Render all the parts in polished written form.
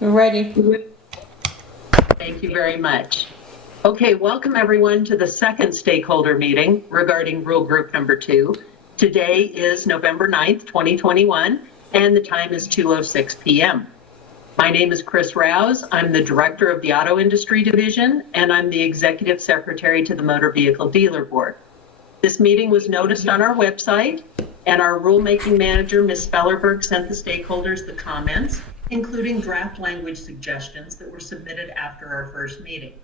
We're ready. Thank you very much. Okay, welcome everyone to the second stakeholder meeting regarding rule group number 2. Today is November 9th, 2021, and the time is 2:06 p.m. My name is Chris Rouse. I'm the director of the Auto Industry Division, and I'm the executive secretary to the Motor Vehicle Dealer Board. This meeting was noticed on our website, and our rulemaking manager, Ms. Spellerberg, sent the stakeholders the comments, including draft language suggestions that were submitted after our first meeting.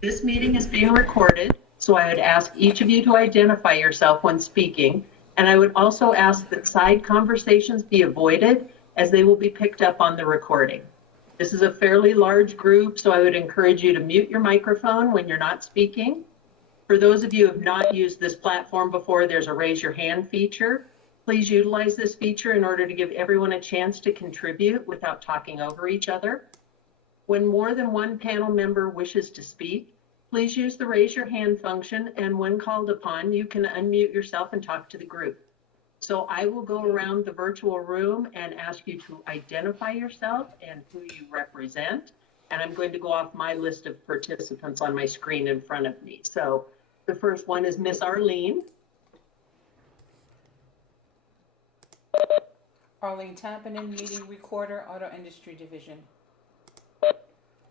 This meeting is being recorded, so I would ask each of you to identify yourself when speaking, and I would also ask that side conversations be avoided as they will be picked up on the recording. This is a fairly large group, so I would encourage you to mute your microphone when you're not speaking. For those of you who have not used this platform before, there's a raise your hand feature. Please utilize this feature in order to give everyone a chance to contribute without talking over each other. When more than one panel member wishes to speak, please use the raise your hand function, and when called upon, you can unmute yourself and talk to the group. So I will go around the virtual room and ask you to identify yourself and who you represent. And I'm going to go off my list of participants on my screen in front of me. So the first one is Miss Arlene. Arlene Tappinen, Meeting Recorder, Auto Industry Division.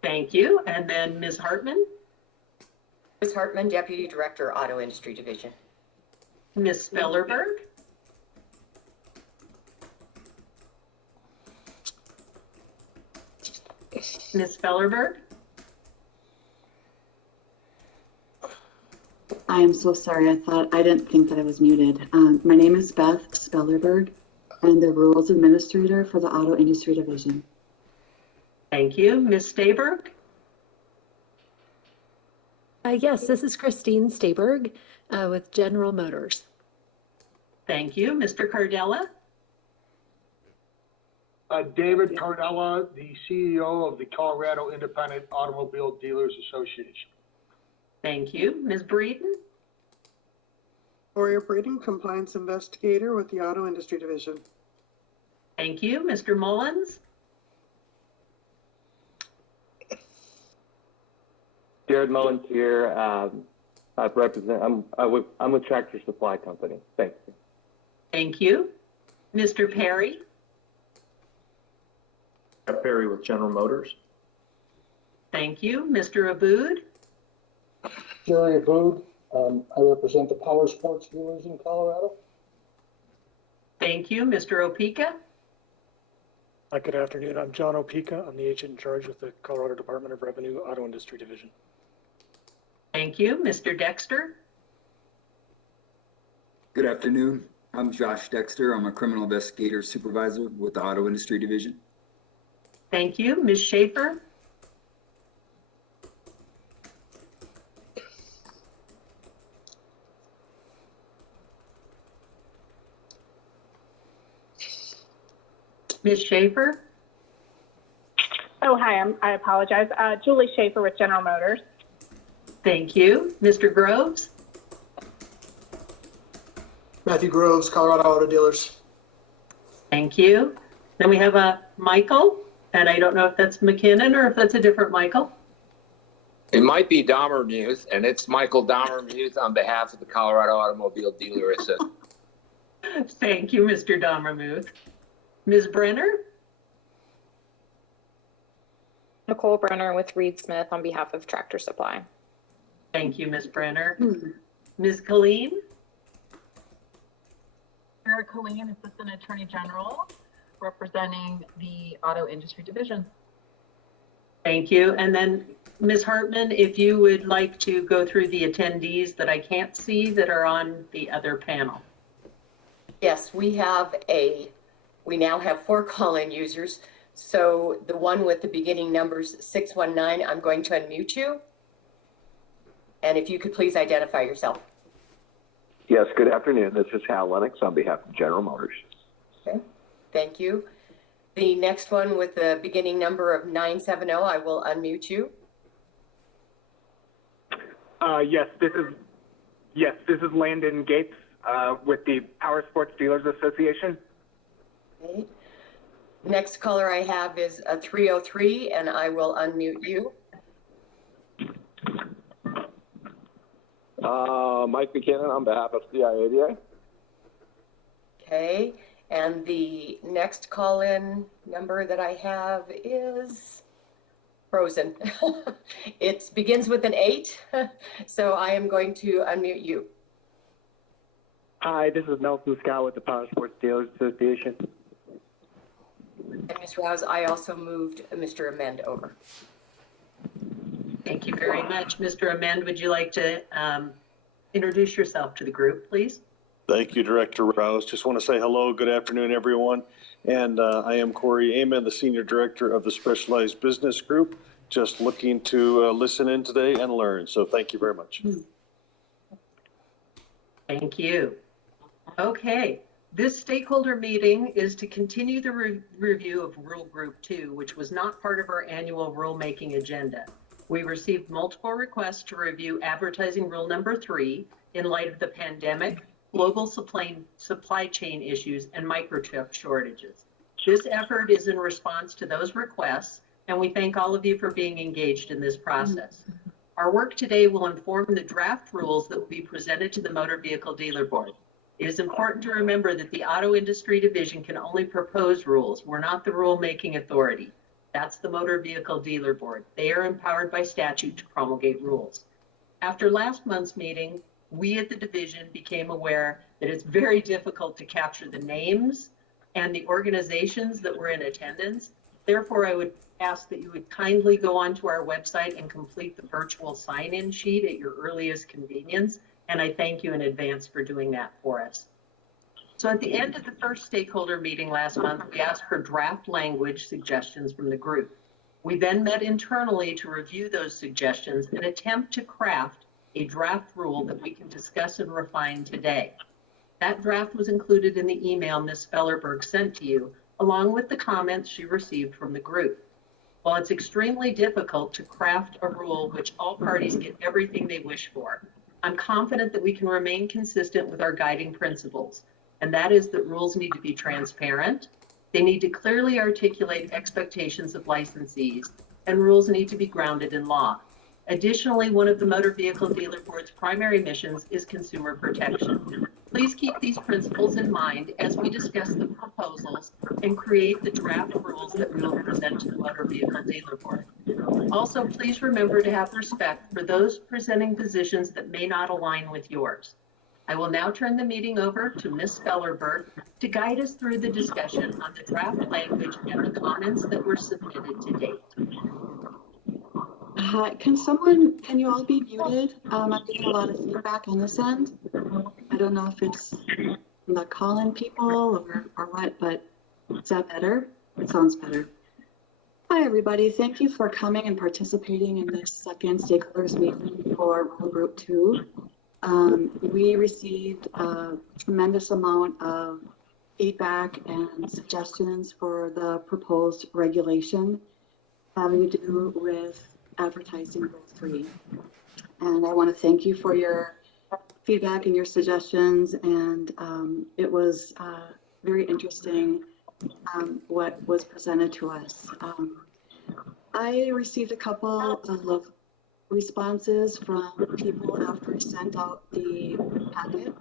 Thank you. And then Ms. Hartman. Ms. Hartman, Deputy Director, Auto Industry Division. Ms. Spellerberg. Ms. Spellerberg. I am so sorry. I didn't think that I was muted. My name is Beth Spellerberg. I'm the Rules Administrator for the Auto Industry Division. Thank you. Ms. Staberg. Yes, this is Christine Staberg with General Motors. Thank you. Mr. Cardella. David Cardella, the CEO of the Colorado Independent Automobile Dealers Association. Thank you. Ms. Breeden. Gloria Breeden, Compliance Investigator with the Auto Industry Division. Thank you. Mr. Mullins. Jared Mullins here. I'm with Tractor Supply Company. Thank you. Thank you. Mr. Perry. Perry with General Motors. Thank you. Mr. Abood. Jerry Abood. I represent the power sports dealers in Colorado. Thank you. Mr. Opeka. Good afternoon. I'm John Opeka. I'm the agent in charge with the Colorado Department of Revenue Auto Industry Division. Thank you. Mr. Dexter. Good afternoon. I'm Josh Dexter. I'm a criminal investigator supervisor with the Auto Industry Division. Thank you. Ms. Schaefer. Ms. Schaefer. Oh, hi. I apologize. Julie Schaefer with General Motors. Thank you. Mr. Groves. Matthew Groves, Colorado Auto Dealers. Thank you. Then we have a Michael, and I don't know if that's McKinnon or if that's a different Michael. It might be Dahmermuth, and it's Michael Dahmermuth on behalf of the Colorado Automobile Dealer Association. Thank you, Mr. Dahmermuth. Ms. Brenner. Nicole Brenner with Reed Smith on behalf of Tractor Supply. Thank you, Ms. Brenner. Ms. Colleen. Sarah Colleen, Assistant Attorney General, representing the Auto Industry Division. Thank you. And then Ms. Hartman, if you would like to go through the attendees that I can't see that are on the other panel. Yes, we now have 4 call-in users. So the one with the beginning numbers 619, I'm going to unmute you. And if you could please identify yourself. Yes, good afternoon. This is Hal Lennox on behalf of General Motors. Okay, thank you. The next one with the beginning number of 970, I will unmute you. Yes, this is Landon Gates with the Power Sports Dealers Association. Okay. Next caller I have is a 303, and I will unmute you. Mike Buchanan on behalf of CIADA. Okay, and the next call-in number that I have is frozen. It begins with an 8, so I am going to unmute you. Hi, this is Nelson Scott with the Power Sports Dealers Association. And Ms. Rouse, I also moved Mr. Amend over. Thank you very much. Mr. Amend, would you like to introduce yourself to the group, please? Thank you, Director Rouse. Just want to say hello, good afternoon, everyone. And I am Corey Amen, the Senior Director of the Specialized Business Group. Just looking to listen in today and learn. So thank you very much. Thank you. Okay, this stakeholder meeting is to continue the review of Rule Group 2, which was not part of our annual rulemaking agenda. We received multiple requests to review advertising rule number 3 in light of the pandemic, global supply chain issues, and microchip shortages. This effort is in response to those requests, and we thank all of you for being engaged in this process. Our work today will inform the draft rules that will be presented to the Motor Vehicle Dealer Board. It is important to remember that the Auto Industry Division can only propose rules. We're not the rulemaking authority. That's the Motor Vehicle Dealer Board. They are empowered by statute to promulgate rules. After last month's meeting, we at the division became aware that it's very difficult to capture the names and the organizations that were in attendance. Therefore, I would ask that you would kindly go onto our website and complete the virtual sign-in sheet at your earliest convenience. And I thank you in advance for doing that for us. So at the end of the first stakeholder meeting last month, we asked for draft language suggestions from the group. We then met internally to review those suggestions and attempt to craft a draft rule that we can discuss and refine today. That draft was included in the email Ms. Spellerberg sent to you, along with the comments she received from the group. While it's extremely difficult to craft a rule which all parties get everything they wish for, I'm confident that we can remain consistent with our guiding principles, and that is that rules need to be transparent, they need to clearly articulate expectations of licensees, and rules need to be grounded in law. Additionally, one of the Motor Vehicle Dealer Board's primary missions is consumer protection. Please keep these principles in mind as we discuss the proposals and create the draft rules that we will present to the Motor Vehicle Dealer Board. Also, please remember to have respect for those presenting positions that may not align with yours. I will now turn the meeting over to Ms. Spellerberg to guide us through the discussion on the draft language and the comments that were submitted to date. Hi, can you all be muted? I'm getting a lot of feedback on this end. I don't know if it's from the call-in people or what, but is that better? It sounds better. Hi, everybody. Thank you for coming and participating in this second stakeholders meeting for Rule Group 2. We received a tremendous amount of feedback and suggestions for the proposed regulation having to do with advertising Rule 3. And I want to thank you for your feedback and your suggestions. And it was very interesting what was presented to us. I received a couple of responses from people after we sent out the packet.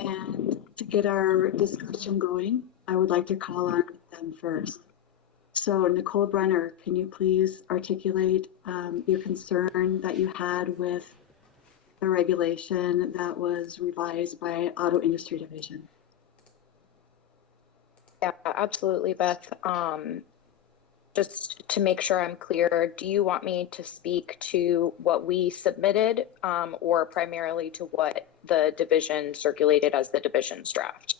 And to get our discussion going, I would like to call on them first. So Nicole Brenner, can you please articulate your concern that you had with the regulation that was revised by Auto Industry Division? Yeah, absolutely, Beth. Just to make sure I'm clear, do you want me to speak to what we submitted or primarily to what the division circulated as the division's draft?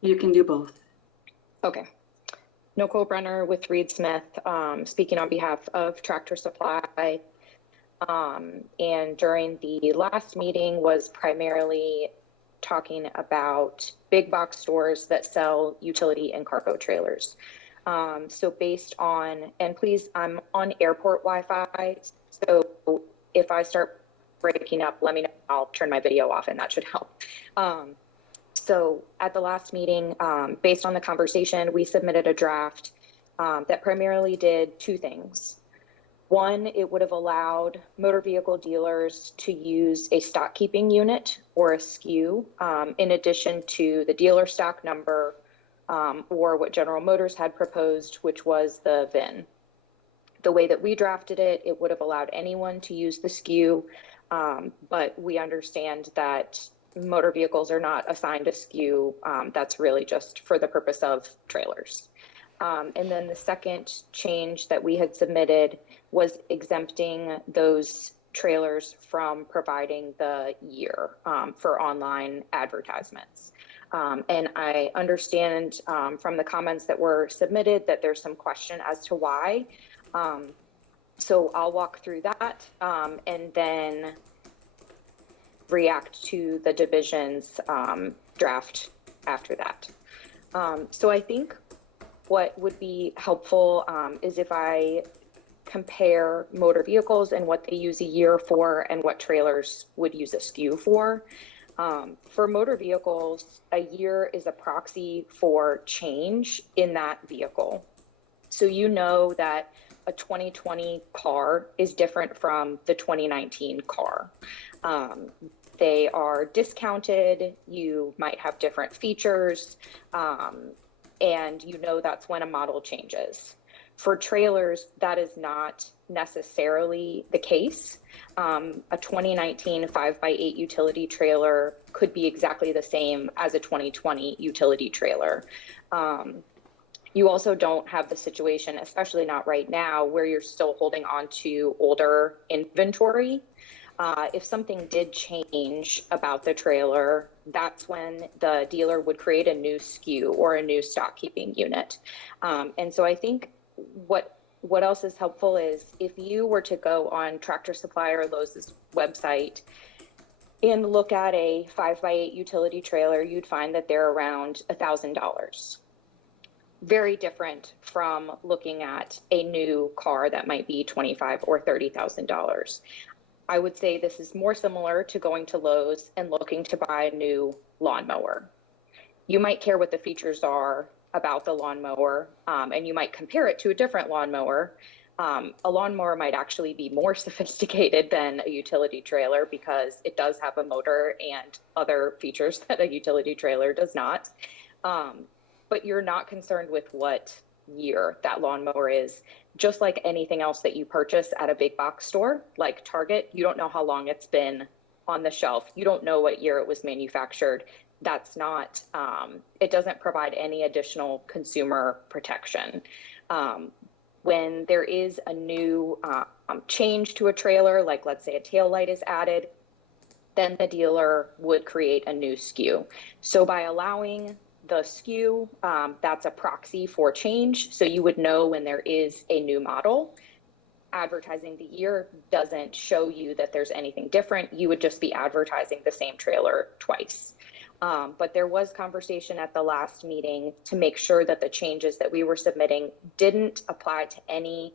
You can do both. Okay. Nicole Brenner with Reed Smith, speaking on behalf of Tractor Supply. And during the last meeting was primarily talking about big box stores that sell utility and cargo trailers. So based on, and please, I'm on airport Wi-Fi. So if I start breaking up, let me know. I'll turn my video off and that should help. So at the last meeting, based on the conversation, we submitted a draft that primarily did two things. One, it would have allowed motor vehicle dealers to use a stock keeping unit or a SKU in addition to the dealer stock number or what General Motors had proposed, which was the VIN. The way that we drafted it, it would have allowed anyone to use the SKU, but we understand that motor vehicles are not assigned a SKU. That's really just for the purpose of trailers. And then the second change that we had submitted was exempting those trailers from providing the year for online advertisements. And I understand from the comments that were submitted that there's some question as to why. So I'll walk through that and then react to the division's draft after that. So I think what would be helpful is if I compare motor vehicles and what they use a year for and what trailers would use a SKU for. For motor vehicles, a year is a proxy for change in that vehicle. So you know that a 2020 car is different from the 2019 car. They are discounted, you might have different features, and you know that's when a model changes. For trailers, that is not necessarily the case. A 2019 5x8 utility trailer could be exactly the same as a 2020 utility trailer. You also don't have the situation, especially not right now, where you're still holding on to older inventory. If something did change about the trailer, that's when the dealer would create a new SKU or a new stock keeping unit. And so I think what else is helpful is if you were to go on Tractor Supply or Lowe's website and look at a 5x8 utility trailer, you'd find that they're around $1,000. Very different from looking at a new car that might be $25,000 or $30,000. I would say this is more similar to going to Lowe's and looking to buy a new lawnmower. You might care what the features are about the lawnmower, and you might compare it to a different lawnmower. A lawnmower might actually be more sophisticated than a utility trailer because it does have a motor and other features that a utility trailer does not. But you're not concerned with what year that lawnmower is. Just like anything else that you purchase at a big box store, like Target, you don't know how long it's been on the shelf. You don't know what year it was manufactured. That's not, it doesn't provide any additional consumer protection. When there is a new change to a trailer, like let's say a tail light is added, then the dealer would create a new SKU. So by allowing the SKU, that's a proxy for change. So you would know when there is a new model. Advertising the year doesn't show you that there's anything different. You would just be advertising the same trailer twice. But there was conversation at the last meeting to make sure that the changes that we were submitting didn't apply to any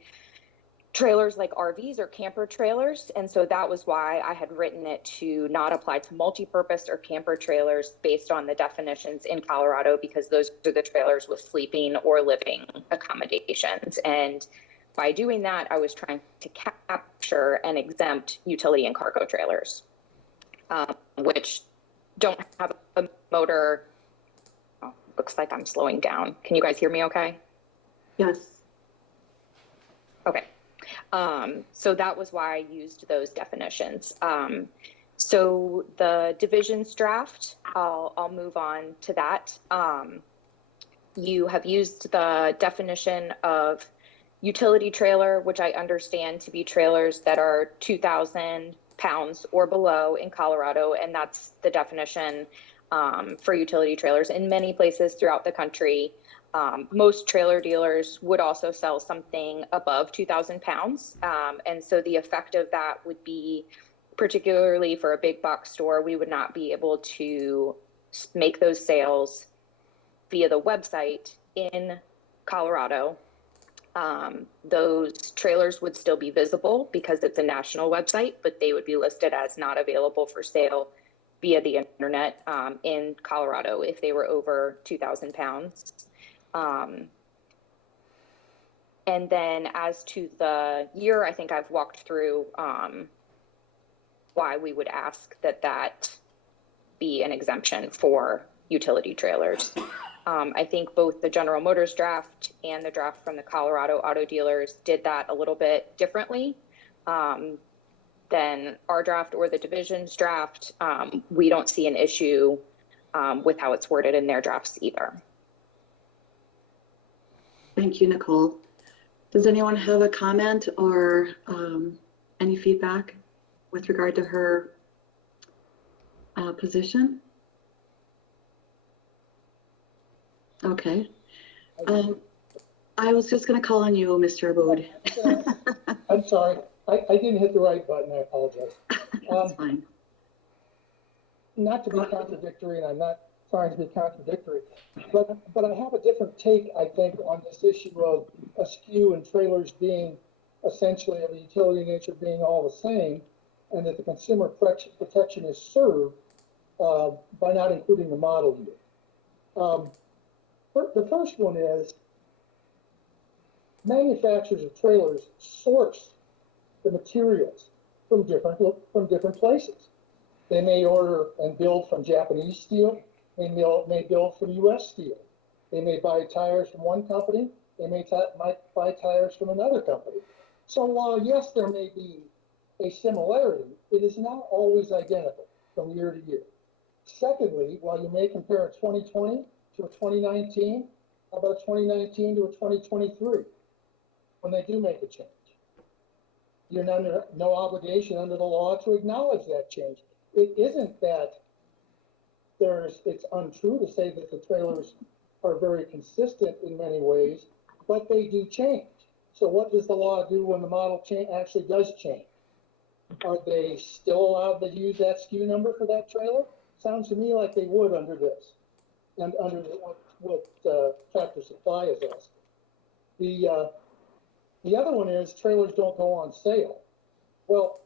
trailers like RVs or camper trailers. And so that was why I had written it to not apply to multi-purpose or camper trailers based on the definitions in Colorado, because those are the trailers with sleeping or living accommodations. And by doing that, I was trying to capture and exempt utility and cargo trailers, which don't have a motor. Oh, looks like I'm slowing down. Can you guys hear me okay? Yes. Okay. So that was why I used those definitions. So the divisions draft, I'll move on to that. You have used the definition of utility trailer, which I understand to be trailers that are 2,000 pounds or below in Colorado, and that's the definition for utility trailers in many places throughout the country. Most trailer dealers would also sell something above 2,000 pounds. And so the effect of that would be, particularly for a big box store, we would not be able to make those sales via the website in Colorado. Those trailers would still be visible because it's a national website, but they would be listed as not available for sale via the internet in Colorado if they were over 2,000 pounds. And then as to the year, I think I've walked through why we would ask that be an exemption for utility trailers. I think both the General Motors draft and the draft from the Colorado auto dealers did that a little bit differently than our draft or the division's draft. We don't see an issue with how it's worded in their drafts either. Thank you, Nicole. Does anyone have a comment or any feedback with regard to her position? Okay. I was just going to call on you, Mr. Abood. I'm sorry, I didn't hit the right button, I apologize. That's fine. Not to be contradictory, and I'm not trying to be contradictory, but I have a different take, I think, on this issue of a SKU and trailers being essentially of a utility nature being all the same, and that the consumer protection is served by not including the model year. The first one is manufacturers of trailers source the materials from different places. They may order and build from Japanese steel. They may build from U.S. steel. They may buy tires from one company. They might buy tires from another company. So while, yes, there may be a similarity, it is not always identical from year to year. Secondly, while you may compare a 2020 to a 2019, how about a 2019 to a 2023 when they do make a change? You're under no obligation under the law to acknowledge that change. It isn't that it's untrue to say that the trailers are very consistent in many ways, but they do change. So what does the law do when the model actually does change? Are they still allowed to use that SKU number for that trailer? Sounds to me like they would under this, and under what Tractor Supply is asking. The other one is trailers don't go on sale. Well,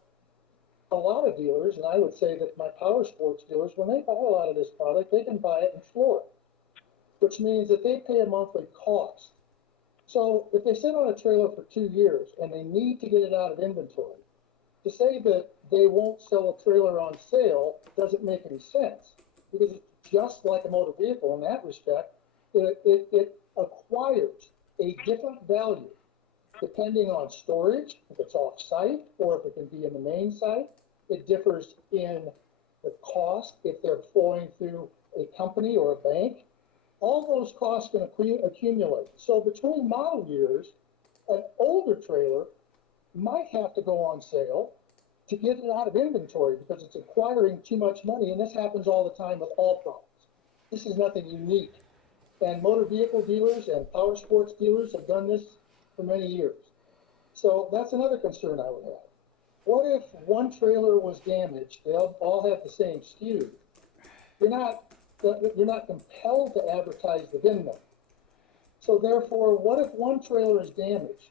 a lot of dealers, and I would say that my power sports dealers, when they buy a lot of this product, they can buy it in Florida, which means that they pay a monthly cost. So if they sit on a trailer for 2 years and they need to get it out of inventory, to say that they won't sell a trailer on sale doesn't make any sense, because it's just like a motor vehicle in that respect. It acquires a different value depending on storage, if it's off-site or if it can be in the main site. It differs in the cost if they're flowing through a company or a bank. All those costs can accumulate. So between model years, an older trailer might have to go on sale to get it out of inventory because it's acquiring too much money, and this happens all the time with all products. This is nothing unique. And motor vehicle dealers and power sports dealers have done this for many years. So that's another concern I would have. What if one trailer was damaged? They all have the same SKU. You're not compelled to advertise the VIN number. So therefore, what if one trailer is damaged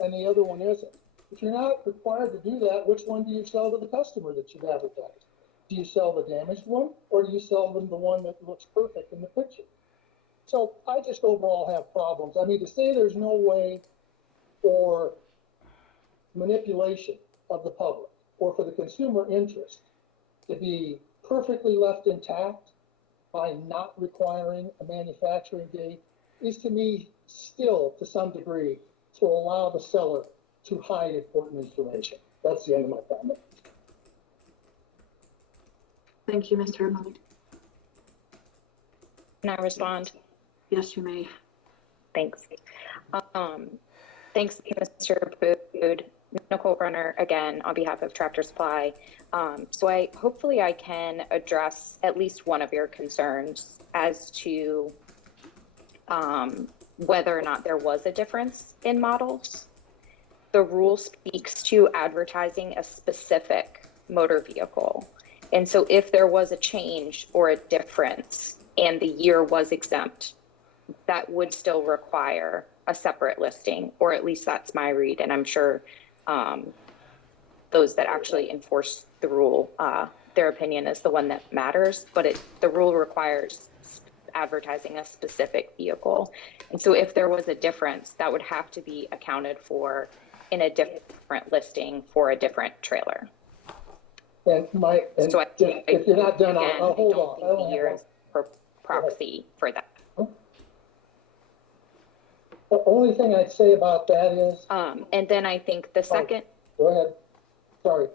and the other one isn't? If you're not required to do that, which one do you sell to the customer that you've advertised? Do you sell the damaged one, or do you sell them the one that looks perfect in the picture? So I just overall have problems. I mean, to say there's no way for manipulation of the public or for the consumer interest to be perfectly left intact by not requiring a manufacturing date is, to me, still to some degree to allow the seller to hide important information. That's the end of my comment. Thank you, Mr. Abood. Can I respond? Yes, you may. Thanks. Thanks, Mr. Abood. Nicole Brenner, again, on behalf of Tractor Supply. So hopefully I can address at least one of your concerns as to whether or not there was a difference in models. The rule speaks to advertising a specific motor vehicle. And so if there was a change or a difference and the year was exempt, that would still require a separate listing, or at least that's my read. And I'm sure those that actually enforce the rule their opinion is the one that matters, but the rule requires advertising a specific vehicle. And so if there was a difference, that would have to be accounted for in a different listing for a different trailer. And So if you're not done, again, I'll hold I don't on. think the year is proxy for that. The only thing I'd say about that is. And then I think the second. Go ahead. Sorry.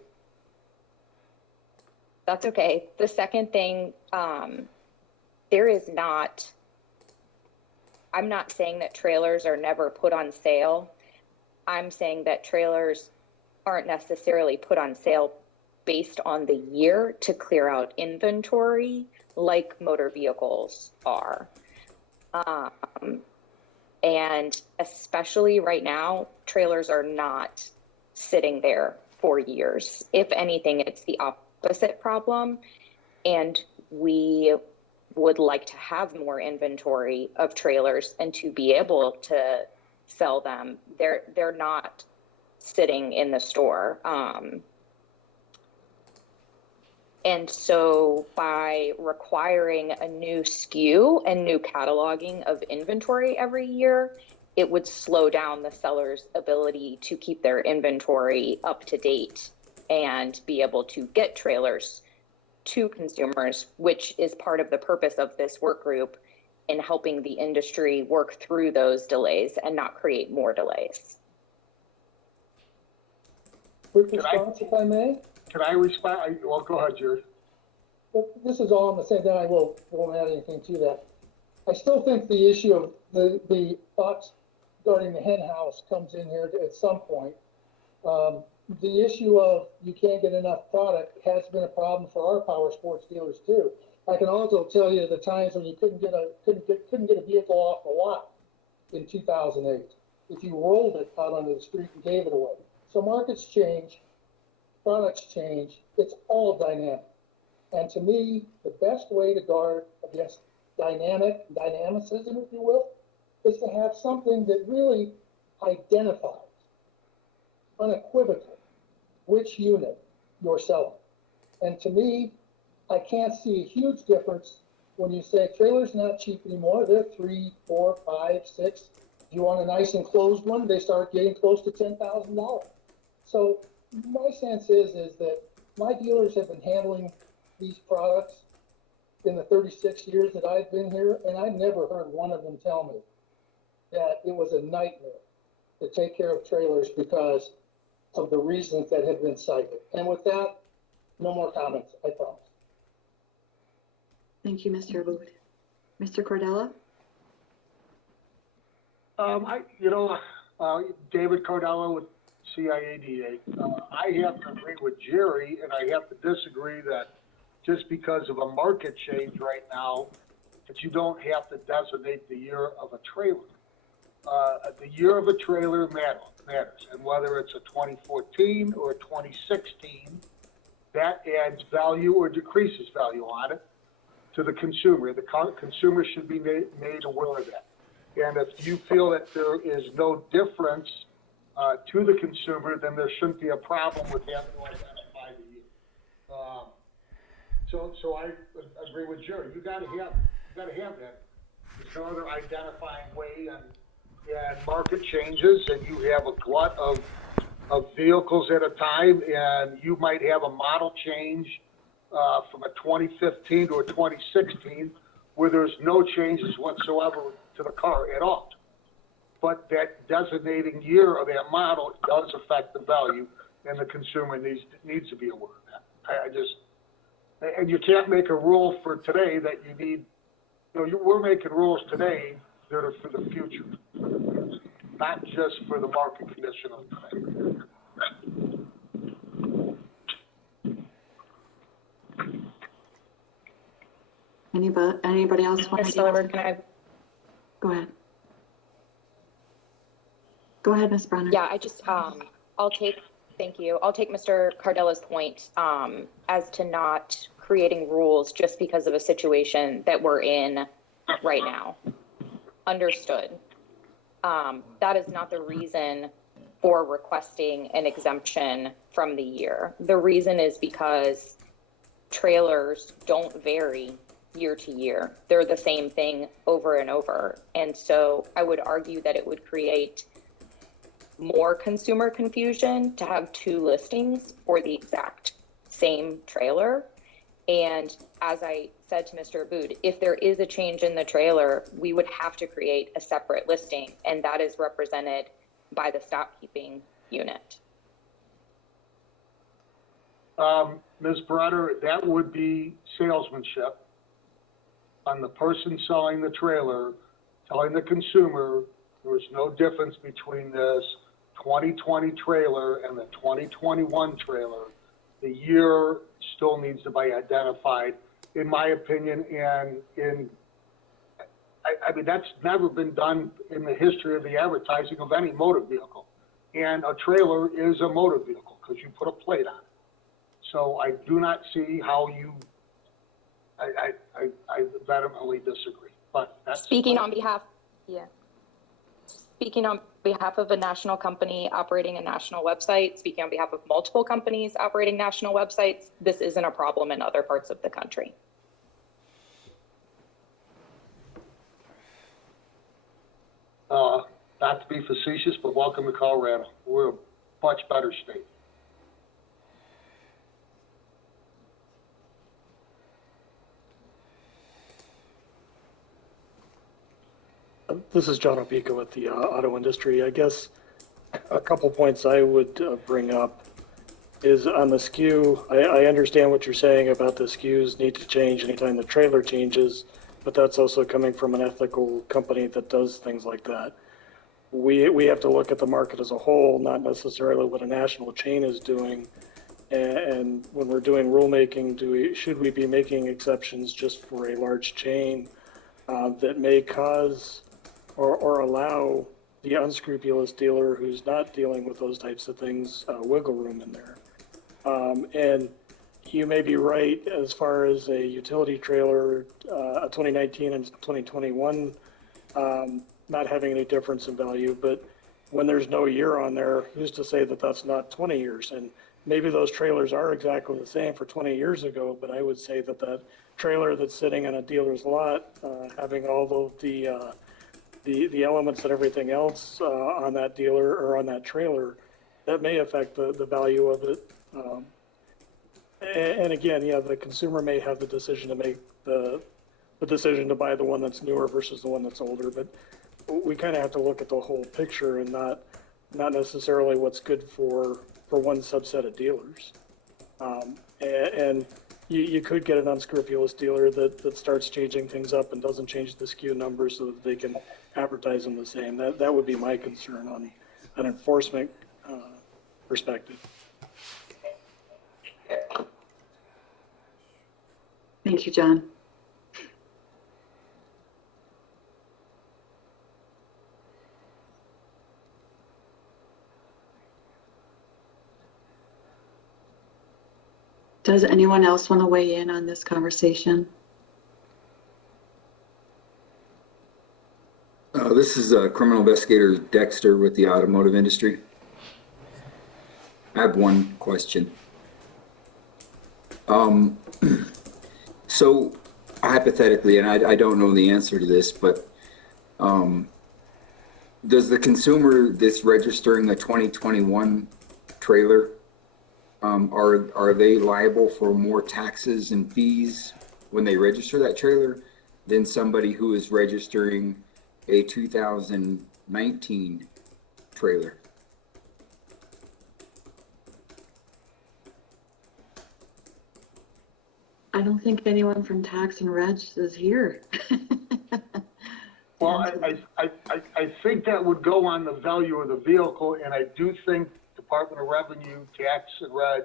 That's okay. The second thing, there is not, I'm not saying that trailers are never put on sale. I'm saying that trailers aren't necessarily put on sale based on the year to clear out inventory like motor vehicles are. And especially right now, trailers are not sitting there for years. If anything, it's the opposite problem. And we would like to have more inventory of trailers and to be able to sell them. They're not sitting in the store. And so by requiring a new SKU and new cataloging of inventory every year, it would slow down the seller's ability to keep their inventory up to date and be able to get trailers to consumers, which is part of the purpose of this work group in helping the industry work through those delays and not create more delays. Quick response, if I may? Can I respond? Well, go ahead, Jerry. This is all I'm gonna say, then I won't add anything to that. I still think the issue of the thoughts regarding the hen house comes in here at some point. The issue of you can't get enough product has been a problem for our power sports dealers too. I can also tell you the times when you couldn't get a vehicle off the lot in 2008 if you rolled it out onto the street and gave it away. So markets change, products change, it's all dynamic. And to me, the best way to guard against dynamicism, if you will, is to have something that really identifies unequivocally which unit you're selling. And to me, I can't see a huge difference when you say trailer's not cheap anymore. They're $3, $4, $5, $6. If you want a nice enclosed one, they start getting close to $10,000. So my sense is that my dealers have been handling these products in the 36 years that I've been here, and I've never heard one of them tell me that it was a nightmare to take care of trailers because of the reasons that have been cited. And with that, no more comments, I promise. Thank you, Mr. Wood. Mr. Cordella? David Cordella with CIADA. I have to agree with Jerry, and I have to disagree that just because of a market change right now, that you don't have to designate the year of a trailer. The year of a trailer matters, and whether it's a 2014 or a 2016, that adds value or decreases value on it to the consumer. The consumer should be made aware of that. And if you feel that there is no difference to the consumer, then there shouldn't be a problem with having to identify the year. So I agree with Jerry. You got to have that. There's no other identifying way, and market changes, and you have a glut of vehicles at a time, and you might have a model change from a 2015 to a 2016 where there's no changes whatsoever to the car at all. But that designating year of that model does affect the value, and the consumer needs to be aware of that. And you can't make a rule for today that you need. We're making rules today that are for the future, not just for the market condition of today. Anybody else want to? Go ahead. Go ahead, Ms. Brenner. Yeah, I just, thank you. I'll take Mr. Cardella's point as to not creating rules just because of a situation that we're in right now. Understood. That is not the reason for requesting an exemption from the year. The reason is because trailers don't vary year to year. They're the same thing over and over. And so I would argue that it would create more consumer confusion to have two listings for the exact same trailer. And as I said to Mr. Abood, if there is a change in the trailer, we would have to create a separate listing, and that is represented by the stock keeping unit. Ms. Brunner, that would be salesmanship on the person selling the trailer, telling the consumer there is no difference between this 2020 trailer and the 2021 trailer. The year still needs to be identified, in my opinion, and I mean, that's never been done in the history of the advertising of any motor vehicle. And a trailer is a motor vehicle because you put a plate on it. So I do not see how you, I vehemently disagree, but that's. Speaking on behalf of a national company operating a national website, speaking on behalf of multiple companies operating national websites, this isn't a problem in other parts of the country. Not to be facetious, but welcome to Colorado. We're a much better state. This is John Opeka with the auto industry. I guess a couple points I would bring up is on the SKU. I understand what you're saying about the SKUs need to change anytime the trailer changes, but that's also coming from an ethical company that does things like that. We have to look at the market as a whole, not necessarily what a national chain is doing. And when we're doing rulemaking, should we be making exceptions just for a large chain that may cause or allow the unscrupulous dealer who's not dealing with those types of things wiggle room in there? And you may be right as far as a utility trailer, a 2019 and 2021 not having any difference in value, but when there's no year on there, who's to say that that's not 20 years? And maybe those trailers are exactly the same for 20 years ago, but I would say that that trailer that's sitting in a dealer's lot, having all of the elements and everything else on that dealer or on that trailer, that may affect the value of it. And again, yeah, the consumer may have the decision to make the decision to buy the one that's newer versus the one that's older, but we kind of have to look at the whole picture and not necessarily what's good for one subset of dealers. And you could get an unscrupulous dealer that starts changing things up and doesn't change the SKU numbers so that they can advertise them the same. That would be my concern on an enforcement perspective. Thank you, John. Does anyone else want to weigh in on this conversation? This is criminal investigator Dexter with the automotive industry. I have one question. So hypothetically, and I don't know the answer to this, but does the consumer that's registering a 2021 trailer, are they liable for more taxes and fees when they register that trailer than somebody who is registering a 2019 trailer? I don't think anyone from Tax and Reg is here. Well, I think that would go on the value of the vehicle, and I do think Department of Revenue, Tax and Reg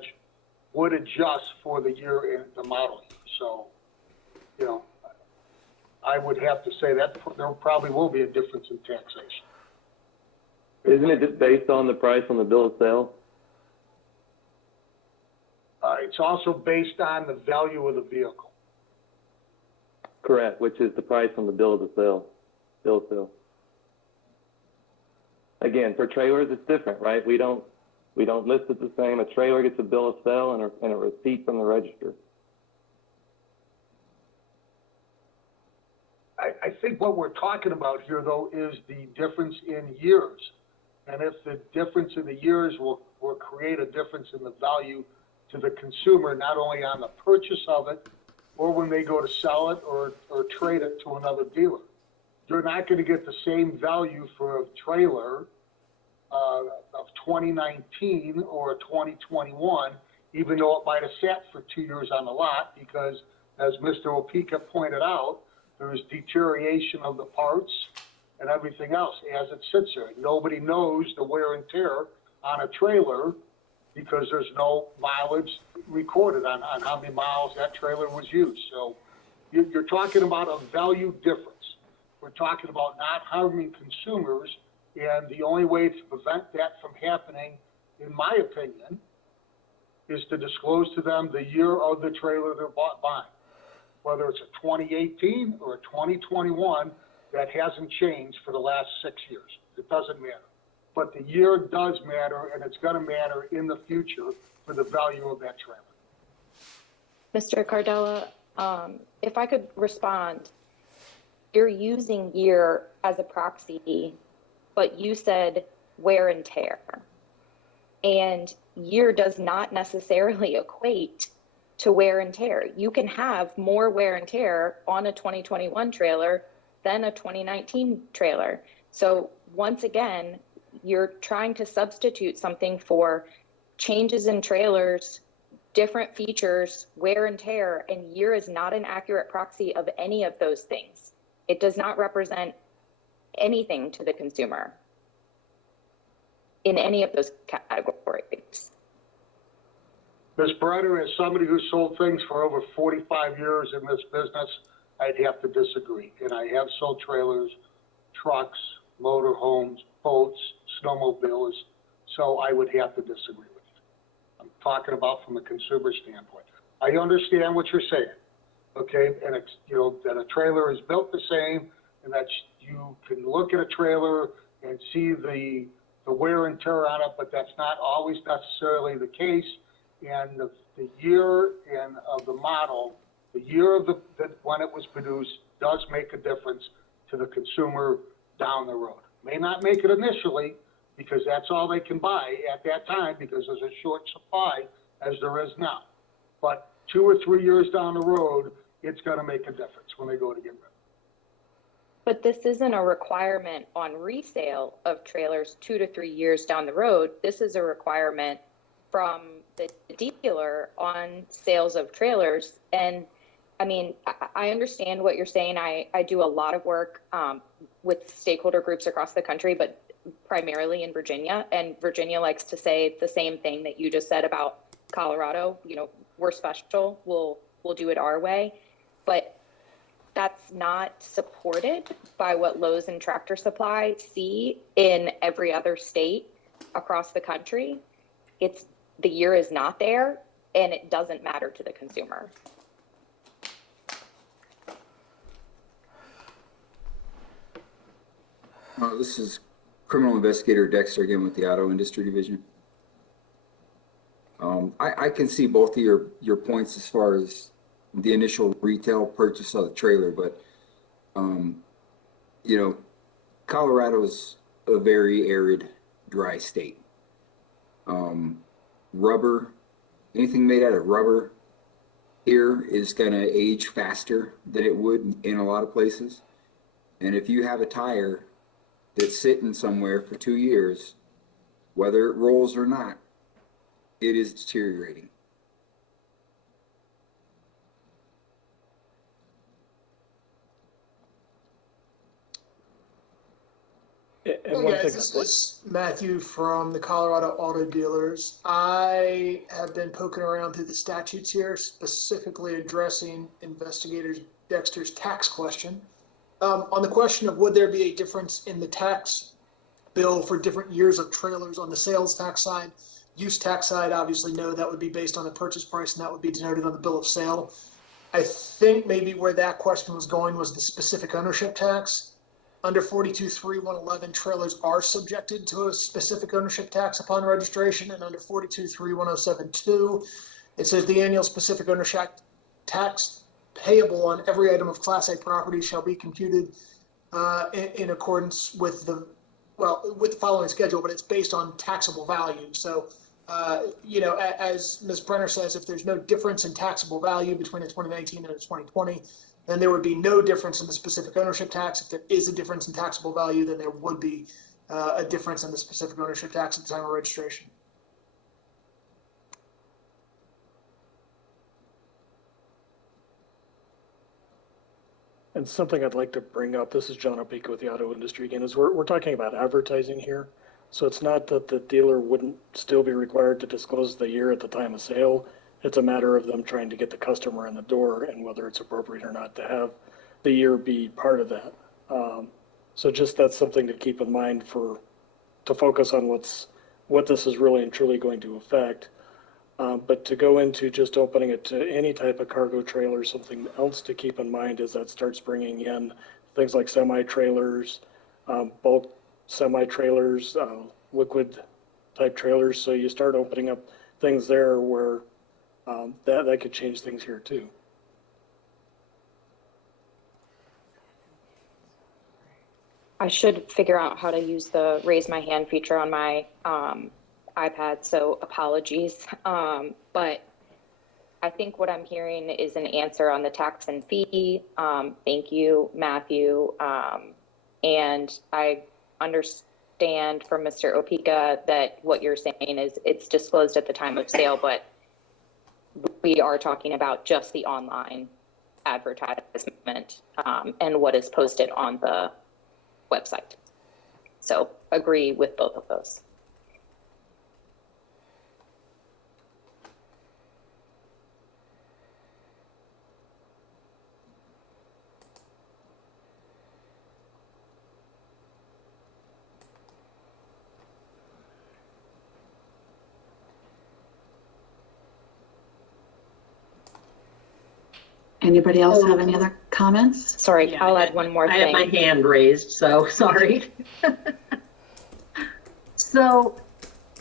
would adjust for the year and the model year. So, you know, I would have to say that there probably will be a difference in taxation. Isn't it just based on the price on the bill of sale? It's also based on the value of the vehicle. Correct, which is the price on the bill of sale. Again, for trailers, it's different, right? We don't list it the same. A trailer gets a bill of sale and a receipt from the register. think what we're talking about here, though, is the difference in years. And if the difference in the years will create a difference in the value to the consumer, not only on the purchase of it, or when they go to sell it or trade it to another dealer. You're not going to get the same value for a trailer of 2019 or 2021, even though it might have sat for 2 years on the lot, because as Mr. Opeka pointed out, there's deterioration of the parts and everything else as it sits there. Nobody knows the wear and tear on a trailer because there's no mileage recorded on how many miles that trailer was used. So you're talking about a value difference. We're talking about not harming consumers, and the only way to prevent that from happening, in my opinion, is to disclose to them the year of the trailer they're buying. Whether it's a 2018 or a 2021, that hasn't changed for the last 6 years. It doesn't matter. But the year does matter, and it's going to matter in the future for the value of that trailer. Mr. Cardella, if I could respond, you're using year as a proxy, but you said wear and tear. And year does not necessarily equate to wear and tear. You can have more wear and tear on a 2021 trailer than a 2019 trailer. So once again, you're trying to substitute something for changes in trailers, different features, wear and tear, and year is not an accurate proxy of any of those things. It does not represent anything to the consumer in any of those categories. Ms. Brenner, as somebody who sold things for over 45 years in this business, I'd have to disagree. And I have sold trailers, trucks, motor homes, boats, snowmobiles, so I would have to disagree with you. I'm talking about from a consumer standpoint. I understand what you're saying, okay? And it's, you know, that a trailer is built the same, and that you can look at a trailer and see the wear and tear on it, but that's not always necessarily the case. And the year and of the model, the year of when it was produced does make a difference to the consumer down the road. May not make it initially because that's all they can buy at that time because there's a short supply as there is now. But 2 or 3 years down the road, it's going to make a difference when they go to get rid of it. But this isn't a requirement on resale of trailers 2 to 3 years down the road. This is a requirement from the dealer on sales of trailers. And I mean, I understand what you're saying. I do a lot of work with stakeholder groups across the country, but primarily in Virginia. And Virginia likes to say the same thing that you just said about Colorado. You know, we're special. We'll do it our way. But that's not supported by what Lowe's and Tractor Supply see in every other state across the country. It's the year is not there, and it doesn't matter to the consumer. This is Criminal Investigator Dexter again with the Auto Industry Division. I can see both of your points as far as the initial retail purchase of the trailer, but you know, Colorado's a very arid, dry state. Rubber, anything made out of rubber here is going to age faster than it would in a lot of places. And if you have a tire that's sitting somewhere for 2 years, whether it rolls or not, it is deteriorating. And Hey guys, this is Matthew from the Colorado Auto Dealers. I have been poking around through the statutes here, specifically addressing investigator Dexter's tax question. On the question of would there be a difference in the tax bill for different years of trailers on the sales tax side, use tax side, obviously no, that would be based on the purchase price and that would be denoted on the bill of sale. I think maybe where that question was going was the specific ownership tax. Under 42.3.111, trailers are subjected to a specific ownership tax upon registration, and under 42.3.107.2, it says the annual specific ownership tax payable on every item of Class A property shall be computed in accordance with with the following schedule, but it's based on taxable value. So, as Ms. Brenner says, if there's no difference in taxable value between a 2019 and a 2020, then there would be no difference in the specific ownership tax. If there is a difference in taxable value, then there would be a difference in the specific ownership tax at the time of registration. And something I'd like to bring up, this is John Opeka with the auto industry again, is we're talking about advertising here. So it's not that the dealer wouldn't still be required to disclose the year at the time of sale. It's a matter of them trying to get the customer in the door and whether it's appropriate or not to have the year be part of that. So just that's something to keep in mind to focus on what this is really and truly going to affect. But to go into just opening it to any type of cargo trailer, something else to keep in mind is that starts bringing in things like semi-trailers, bulk semi-trailers, liquid type trailers. So you start opening up things there where that could change things here too. I should figure out how to use the raise my hand feature on my iPad, so apologies. But I think what I'm hearing is an answer on the tax and fee. Thank you, Matthew. And I understand from Mr. Opeka that what you're saying is it's disclosed at the time of sale, but we are talking about just the online advertisement and what is posted on the website. So agree with both of those. Anybody else have any other comments? Sorry, I'll add one more I thing. have my hand raised, so sorry. So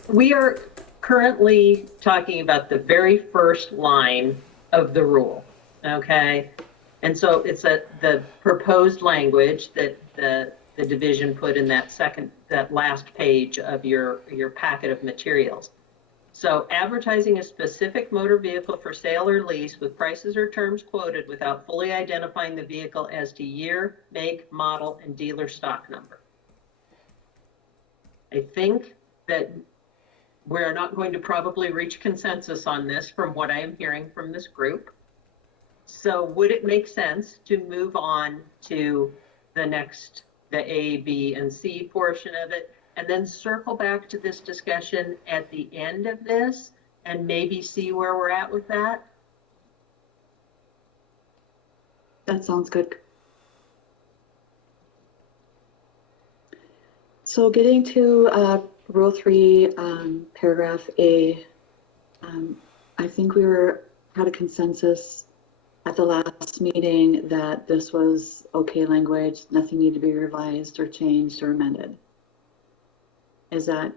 we are currently talking about the very first line of the rule, okay? And so it's the proposed language that the division put in that last page of your packet of materials. So advertising a specific motor vehicle for sale or lease with prices or terms quoted without fully identifying the vehicle as to year, make, model, and dealer stock number. I think that we're not going to probably reach consensus on this from what I am hearing from this group. So would it make sense to move on to the A, B, and C portion of it, and then circle back to this discussion at the end of this and maybe see where we're at with that? That sounds good. So getting to Rule 3, Paragraph A, I think we had a consensus at the last meeting that this was okay language, nothing needed to be revised or changed or amended. Is that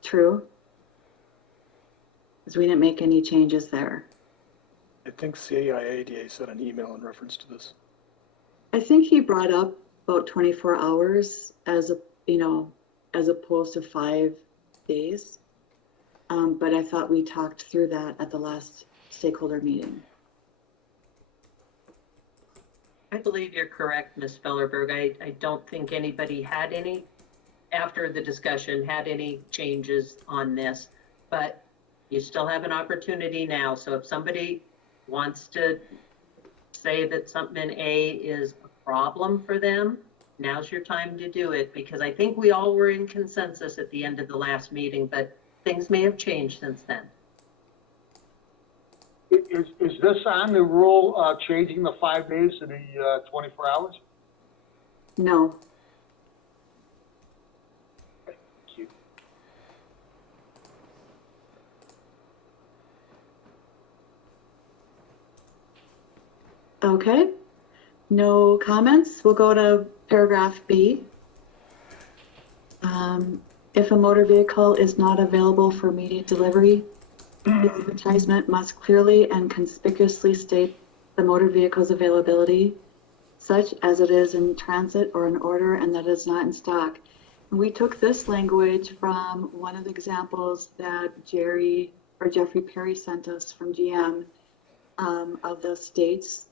true? Because we didn't make any changes there. I think CIADA sent an email in reference to this. I think he brought up about 24 hours as opposed to 5 days. But I thought we talked through that at the last stakeholder meeting. I believe you're correct, Ms. Fellerberg. I don't think anybody after the discussion, had any changes on this, but you still have an opportunity now. So if somebody wants to say that something in A is a problem for them, now's your time to do it, because I think we all were in consensus at the end of the last meeting, but things may have changed since then. Is this on the rule, changing the 5 days to the 24 hours? No. Thank you. Okay. No comments. We'll go to Paragraph B. If a motor vehicle is not available for immediate delivery, the advertisement must clearly and conspicuously state the motor vehicle's availability such as it is in transit or in order and that is not in stock. And we took this language from one of the examples that Jeffrey Perry sent us from GM, of the states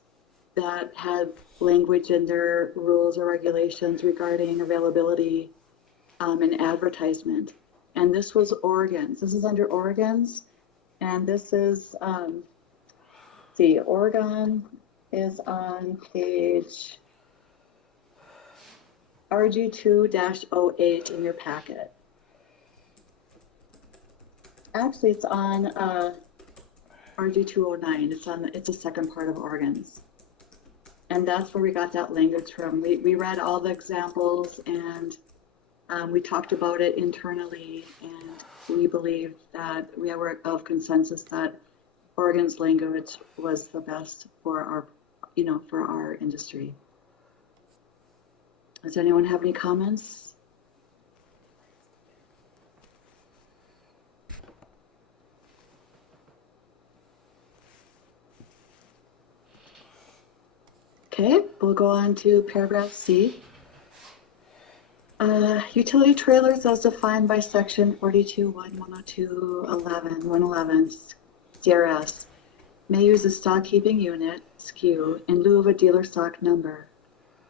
that had language in their rules or regulations regarding availability, and advertisement. And this was Oregon's. This is under Oregon's. And this is, see, Oregon is on page RG2-08 in your packet. Actually, it's on RG209. It's a second part of Oregon's. And that's where we got that language from. We read all the examples and we talked about it internally, and we believed that we were of consensus that Oregon's language was the best for our, for our industry. Does anyone have any comments? Okay, we'll go on to paragraph C. Utility trailers as defined by section 42.102.111 CRS may use a stock keeping unit, SKU, in lieu of a dealer stock number.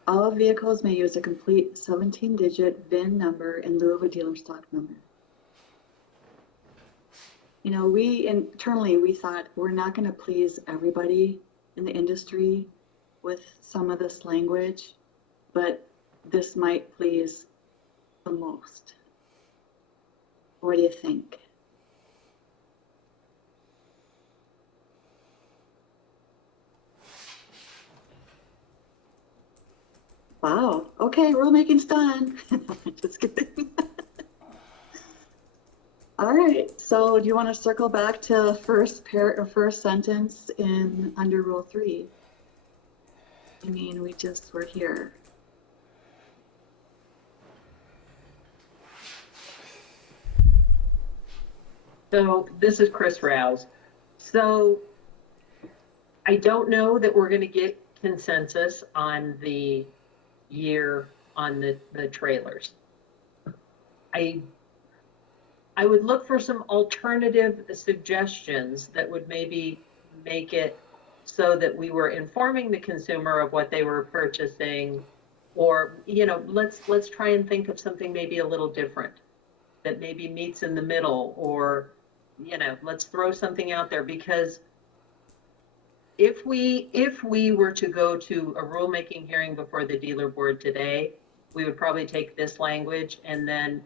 All vehicles may use a complete 17-digit VIN number in lieu of a dealer stock number. We internally, we thought we're not going to please everybody in the industry with some of this language, but this might please the most. What do you think? Wow. Okay, rulemaking's done. Just kidding. All right. So, do you want to circle back to first sentence in under Rule 3? I mean, we just were here. So this is Chris Rouse. So I don't know that we're going to get consensus on the year on the trailers. I would look for some alternative suggestions that would maybe make it so that we were informing the consumer of what they were purchasing, or, let's try and think of something maybe a little different that maybe meets in the middle, or, let's throw something out there, because if we were to go to a rulemaking hearing before the dealer board today, we would probably take this language and then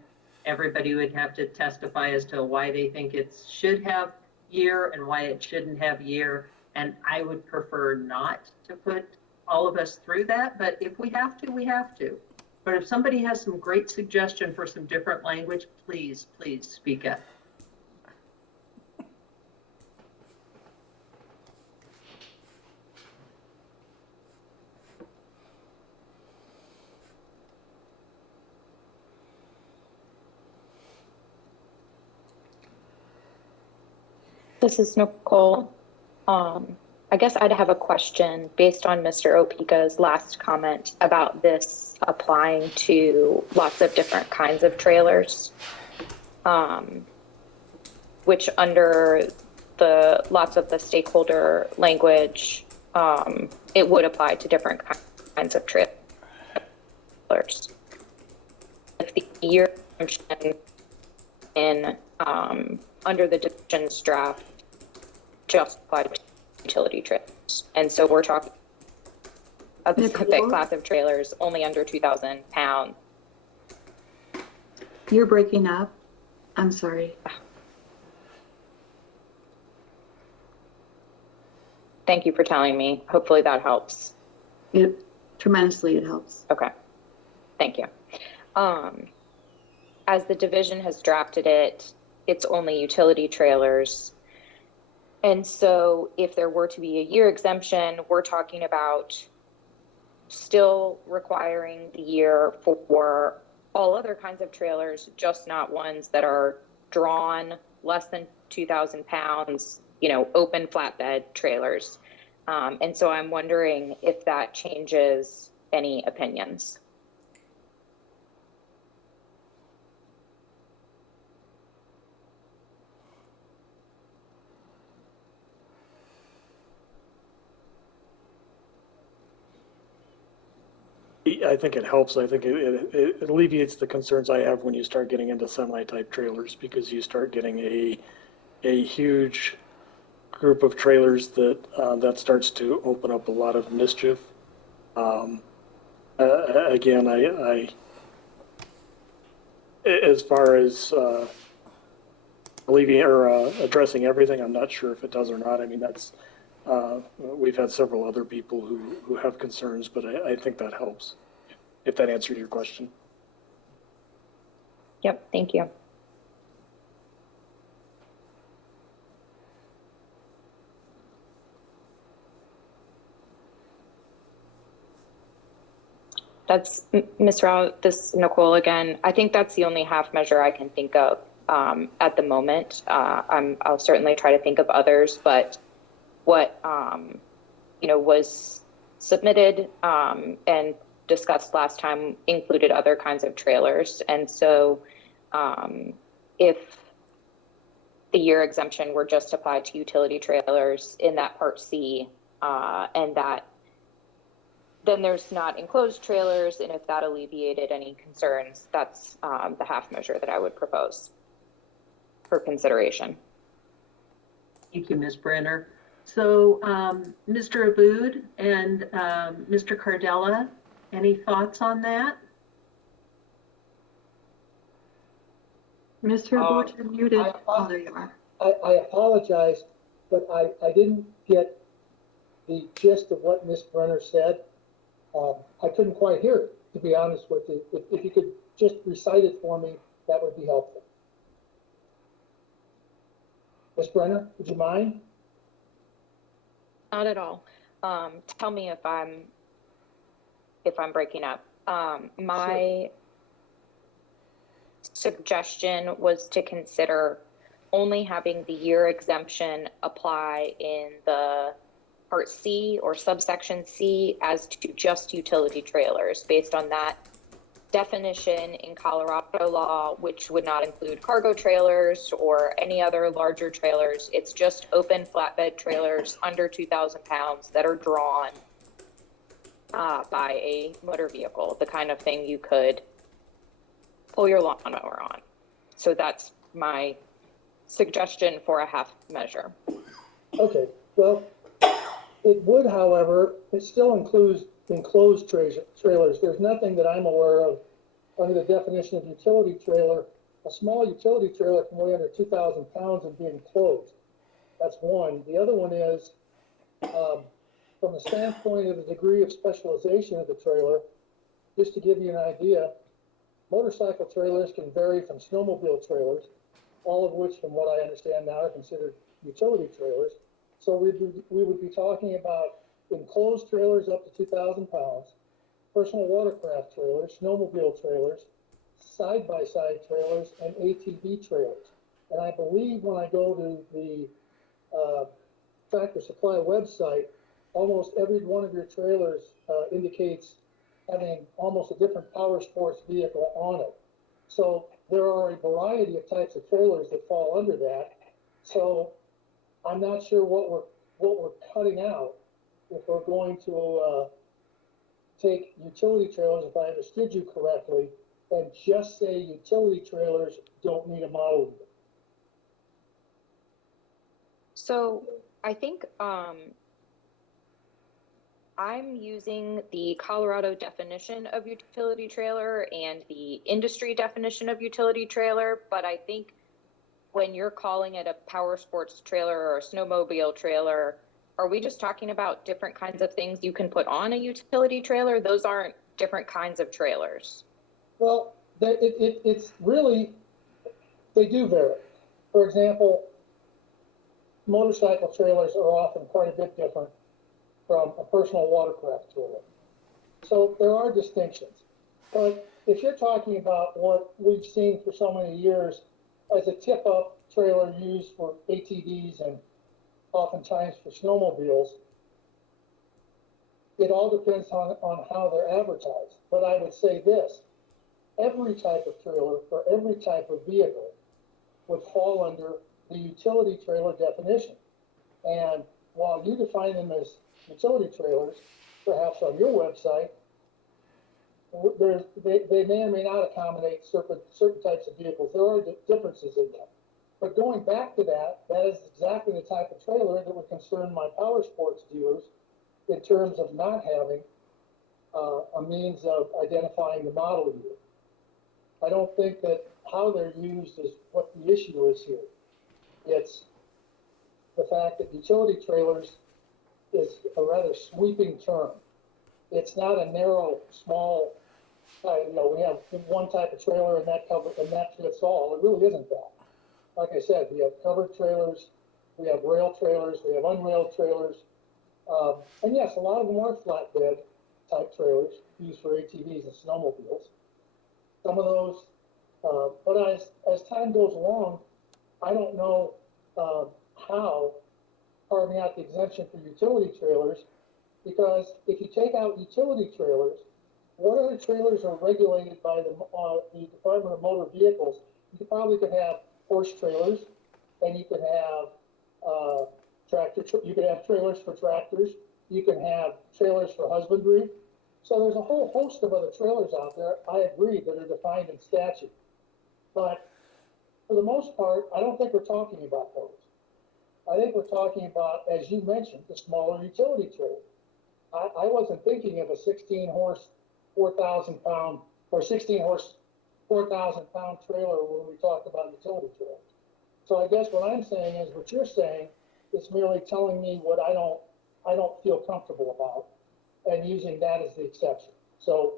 everybody would have to testify as to why they think it should have year and why it shouldn't have year. And I would prefer not to put all of us through that, but if we have to, we have to. But if somebody has some great suggestion for some different language, please speak up. This is Nicole. I guess I'd have a question based on Mr. Opika's last comment about this applying to lots of different kinds of trailers, which under the lots of the stakeholder language, it would apply to different kinds of trailers. If the year in under the division's draft just applied to utility trailers. And so we're talking a specific class of trailers only under 2,000 pounds. You're breaking up. I'm sorry. Thank you for telling me. Hopefully that helps. Tremendously, it helps. Okay. Thank you. As the division has drafted it, it's only utility trailers. And so if there were to be a year exemption, we're talking about still requiring the year for all other kinds of trailers, just not ones that are drawn less than 2,000 pounds, open flatbed trailers. And so I'm wondering if that changes any opinions. I think it helps. I think it alleviates the concerns I have when you start getting into semi-type trailers, because you start getting a huge group of trailers that that starts to open up a lot of mischief. Again, as far as alleviating or addressing everything, I'm not sure if it does or not. I mean, that's we've had several other people who have concerns, but I think that helps. If that answered your question. Yep, thank you. That's Ms. Rao, this is Nicole again. I think that's the only half measure I can think of at the moment. I'll certainly try to think of others, but what was submitted and discussed last time included other kinds of trailers. And so if the year exemption were just applied to utility trailers in that Part C, and that then there's not enclosed trailers, and if that alleviated any concerns, that's the half measure that I would propose for consideration. Thank you, Ms. Brenner. So, Mr. Aboud and Mr. Cardella, any thoughts on that? Mr. Aboud, you're muted. Oh, there you are. I apologize, but I didn't get the gist of what Ms. Brenner said. I couldn't quite hear it, to be honest with you. If you could just recite it for me, that would be helpful. Ms. Brenner, would you mind? Not at all. Tell me if I'm breaking up. My suggestion was to consider only having the year exemption apply in the Part C or subsection C as to just utility trailers based on that definition in Colorado law, which would not include cargo trailers or any other larger trailers. It's just open flatbed trailers under 2,000 pounds that are drawn by a motor vehicle, the kind of thing you could pull your lawnmower on. So that's my suggestion for a half measure. Okay, well, it would, however, it still includes enclosed trailers. There's nothing that I'm aware of under the definition of utility trailer. A small utility trailer can weigh under 2,000 pounds and be enclosed. That's one. The other one is, from the standpoint of the degree of specialization of the trailer, just to give you an idea, motorcycle trailers can vary from snowmobile trailers, all of which, from what I understand now, are considered utility trailers. So we would be talking about enclosed trailers up to 2,000 pounds, personal watercraft trailers, snowmobile trailers, side-by-side trailers, and ATV trailers. And I believe when I go to the Tractor Supply website, almost every one of your trailers indicates having almost a different power sports vehicle on it. So there are a variety of types of trailers that fall under that. So I'm not sure what we're cutting out if we're going to take utility trailers, if I understood you correctly, and just say utility trailers don't need a model number. So I think I'm using the Colorado definition of utility trailer and the industry definition of utility trailer, but I think when you're calling it a power sports trailer or a snowmobile trailer, are we just talking about different kinds of things you can put on a utility trailer? Those aren't different kinds of trailers. Well, it's really, they do vary. For example, motorcycle trailers are often quite a bit different from a personal watercraft trailer. So there are distinctions. But if you're talking about what we've seen for so many years as a tip-up trailer used for ATVs and oftentimes for snowmobiles, it all depends on how they're advertised. But I would say this, every type of trailer for every type of vehicle would fall under the utility trailer definition. And while you define them as utility trailers, perhaps on your website, they may or may not accommodate certain types of vehicles. There are differences in them. But going back to that, that is exactly the type of trailer that would concern my power sports dealers in terms of not having a means of identifying the model year. I don't think that how they're used is what the issue is here. It's the fact that utility trailers is a rather sweeping term. It's not a narrow, small, we have one type of trailer and that fits all. It really isn't that. Like I said, we have covered trailers, we have rail trailers, we have unrailed trailers. And yes, a lot of them are flatbed type trailers used for ATVs and snowmobiles. Some of those, but as time goes along, I don't know how carving out the exemption for utility trailers, because if you take out utility trailers, what other trailers are regulated by the Department of Motor Vehicles? You probably could have horse trailers, and you could have you could have trailers for tractors, you can have trailers for husbandry. So there's a whole host of other trailers out there, I agree, that are defined in statute. But for the most part, I don't think we're talking about those. I think we're talking about, as you mentioned, the smaller utility trailer. I wasn't thinking of a 16-horse, 4,000-pound, or 16-horse, 4,000-pound trailer when we talked about utility trailers. So I guess what I'm saying is what you're saying is merely telling me what I don't feel comfortable about and using that as the exception. So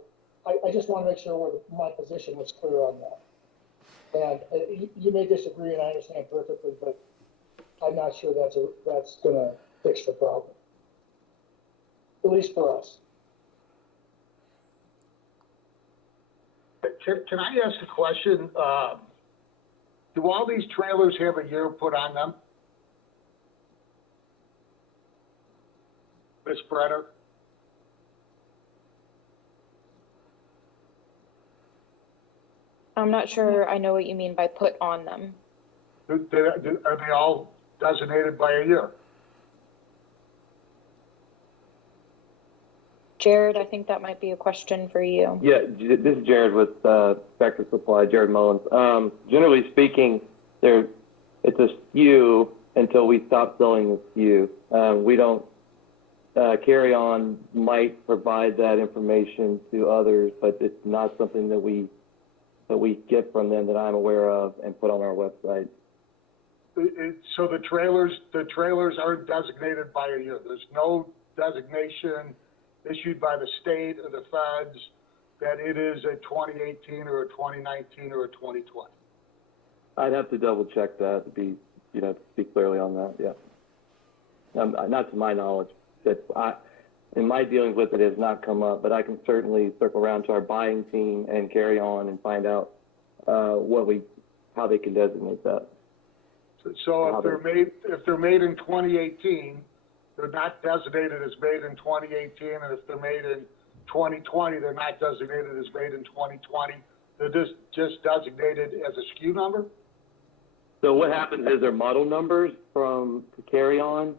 I just want to make sure my position was clear on that. And you may disagree, and I understand perfectly, but I'm not sure that's going to fix the problem, at least for us. Can I ask a question? Do all these trailers have a year put on them? Ms. Brenner? I'm not sure I know what you mean by put on them. Are they all designated by a year? Jared, I think that might be a question for you. Yeah, this is Jared with Tractor Supply, Jared Mullins. Generally speaking, it's a SKU until we stop selling the SKU. We don't carry on might provide that information to others, but it's not something that we get from them that I'm aware of and put on our website. So the trailers aren't designated by a year. There's no designation issued by the state or the feds that it is a 2018 or a 2019 or a 2020. I'd have to double check that to be, to speak clearly on that. Yeah. Not to my knowledge. In my dealings with it, has not come up, but I can certainly circle around to our buying team and carry on and find out how they can designate that. So if they're made in 2018, they're not designated as made in 2018, and if they're made in 2020, they're not designated as made in 2020. They're just designated as a SKU number? So what happens is their model numbers to carry on,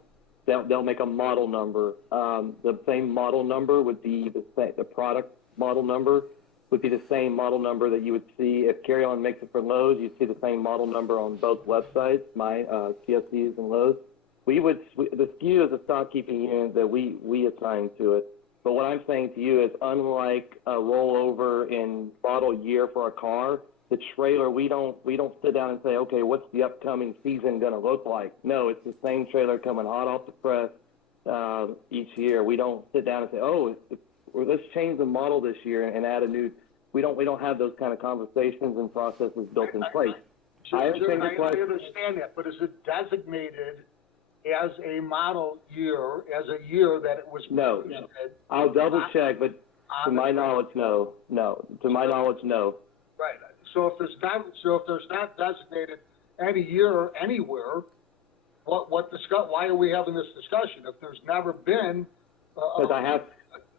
they'll make a model number. The same model number would be the product model number would be the same model number that you would see if Carry On makes it for Lowe's. You'd see the same model number on both websites, my CSC's and Lowe's. The SKU is a stock keeping unit that we assign to it. But what I'm saying to you is, unlike a rollover in model year for a car, the trailer, we don't sit down and say, okay, what's the upcoming season going to look like? No, it's the same trailer coming hot off the press each year. We don't sit down and say, let's change the model this year and add a new. We don't have those kind of conversations and processes built in place. I understand that, but is it designated as a model year, as a year that it was? No, I'll double check, but to my knowledge, no. To my knowledge, no. Right. So if there's not designated any year anywhere, why are we having this discussion? If there's never been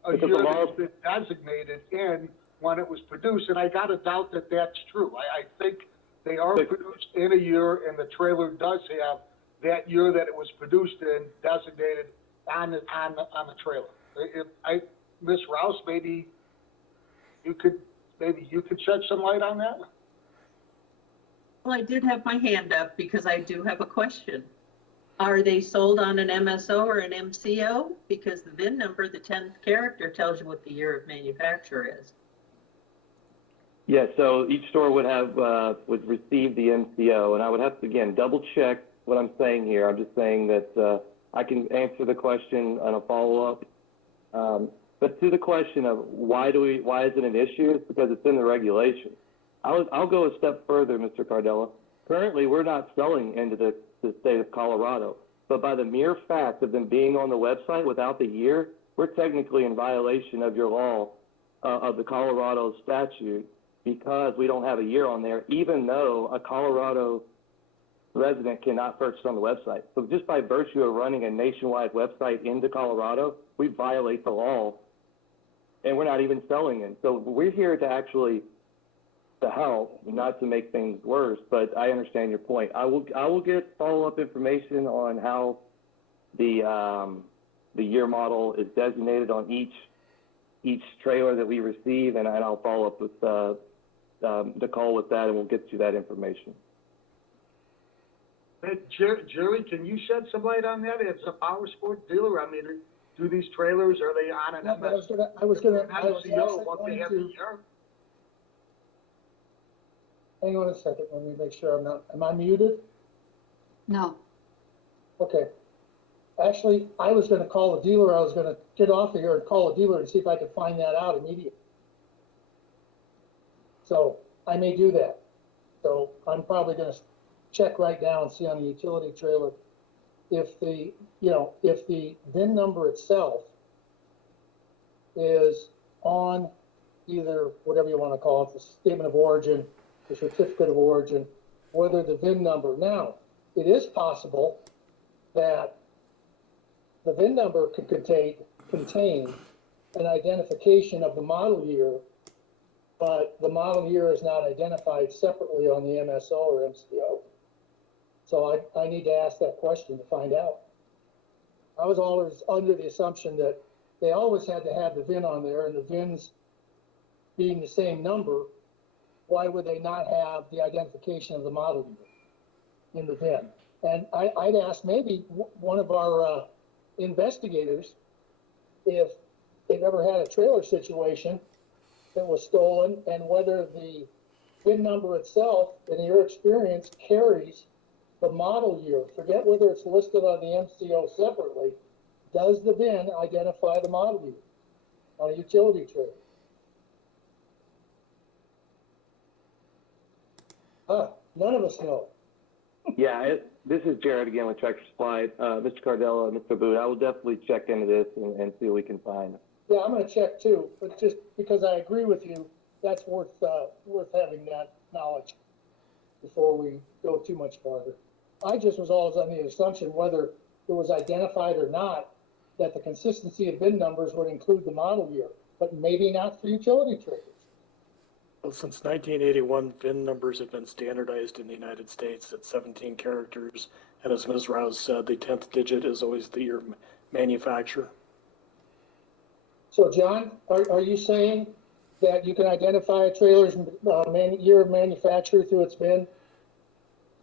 a Because year the law- that's been designated in when it was produced, and I gotta doubt that that's true. I think they are produced in a year, and the trailer does have that year that it was produced in designated on the trailer. Ms. Rouse, maybe you could shed some light on that? Well, I did have my hand up because I do have a question. Are they sold on an MSO or an MCO? Because the VIN number, the 10th character, tells you what the year of manufacture is. Yeah, so each store would have, would receive the MCO, and I would have to, again, double check what I'm saying here. I'm just saying that, I can answer the question on a follow-up. But to the question of why is it an issue? It's because it's in the regulation. I'll go a step further, Mr. Cardella. Currently, we're not selling into the state of Colorado, but by the mere fact of them being on the website without the year, we're technically in violation of your law, of the Colorado statute, because we don't have a year on there, even though a Colorado resident cannot purchase on the website. So just by virtue of running a nationwide website into Colorado, we violate the law, and we're not even selling it. So we're here to actually to help, not to make things worse, but I understand your point. I will get follow-up information on how the year model is designated on each trailer that we receive, and I'll follow up with Nicole with that, and we'll get you that information. Hey, Jerry, can you shed some light on that? As a power sports dealer, I mean, do these trailers, are they on an I was MCO actually once they going have to, the year? hang on a second, let me make sure am I muted? No. Okay. Actually, I was gonna call a dealer, I was gonna get off of here and call a dealer and see if I could find that out immediately. So I may do that. So I'm probably gonna check right now and see on the utility trailer if the VIN number itself is on either whatever you want to call it, the statement of origin, the certificate of origin, whether the VIN number. Now, it is possible that the VIN number could contain an identification of the model year, but the model year is not identified separately on the MSO or MCO. So I need to ask that question to find out. I was always under the assumption that they always had to have the VIN on there, and the VINs being the same number, why would they not have the identification of the model year in the VIN? And I'd ask maybe one of our investigators if they've ever had a trailer situation that was stolen, and whether the VIN number itself, in your experience, carries the model year. Forget whether it's listed on the MCO separately. Does the VIN identify the model year on a utility trailer? None of us know. Yeah, this is Jared again with Tractor Supply. Mr. Cardella, Mr. Boot, I will definitely check into this and see what we can find. Yeah, I'm gonna check too, but just because I agree with you, that's worth having that knowledge before we go too much farther. I just was always on the assumption, whether it was identified or not, that the consistency of VIN numbers would include the model year, but maybe not for utility trailers. Well, since 1981, VIN numbers have been standardized in the United States at 17 characters. And as Ms. Rouse said, the 10th digit is always the year of manufacture. So John, are you saying that you can identify a trailer's year of manufacture through its VIN?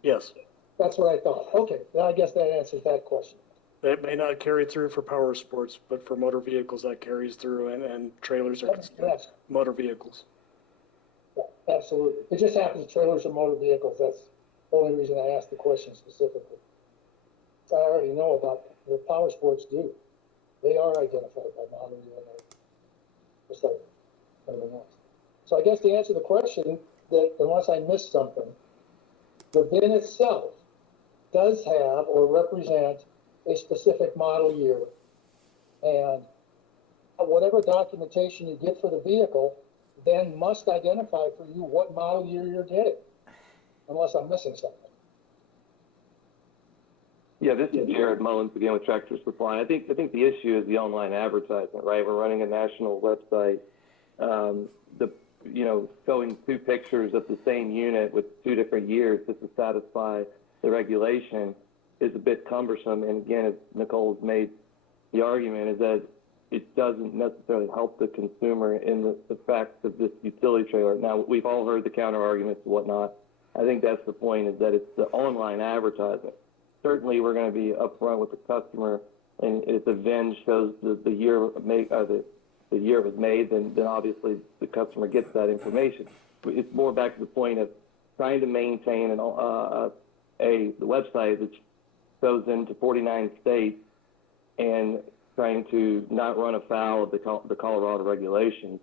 Yes. That's what I thought. Okay, I guess that answers that question. That may not carry through for power sports, but for motor vehicles that carries through, and trailers are considered Yes. motor vehicles. Yeah, absolutely. It just happens trailers are motor vehicles. That's the only reason I asked the question specifically. I already know about the power sports do. They are identified by model year, just like everything else. So I guess to answer the question, that unless I missed something, the VIN itself does have or represent a specific model year, and whatever documentation you get for the vehicle then must identify for you what model year you're getting, unless I'm missing something. Yeah, this is Jared Mullins again with Tractor Supply. I think the issue is the online advertisement, right? We're running a national website. Showing two pictures of the same unit with 2 different years just to satisfy the regulation is a bit cumbersome. And again, as Nicole's made the argument, is that it doesn't necessarily help the consumer in the facts of this utility trailer. Now, we've all heard the counter arguments and whatnot. I think that's the point, is that it's the online advertisement. Certainly, we're going to be upfront with the customer, and if the VIN shows the year the year it was made, then obviously the customer gets that information. It's more back to the point of trying to maintain the website that goes into 49 states and trying to not run afoul of the Colorado regulations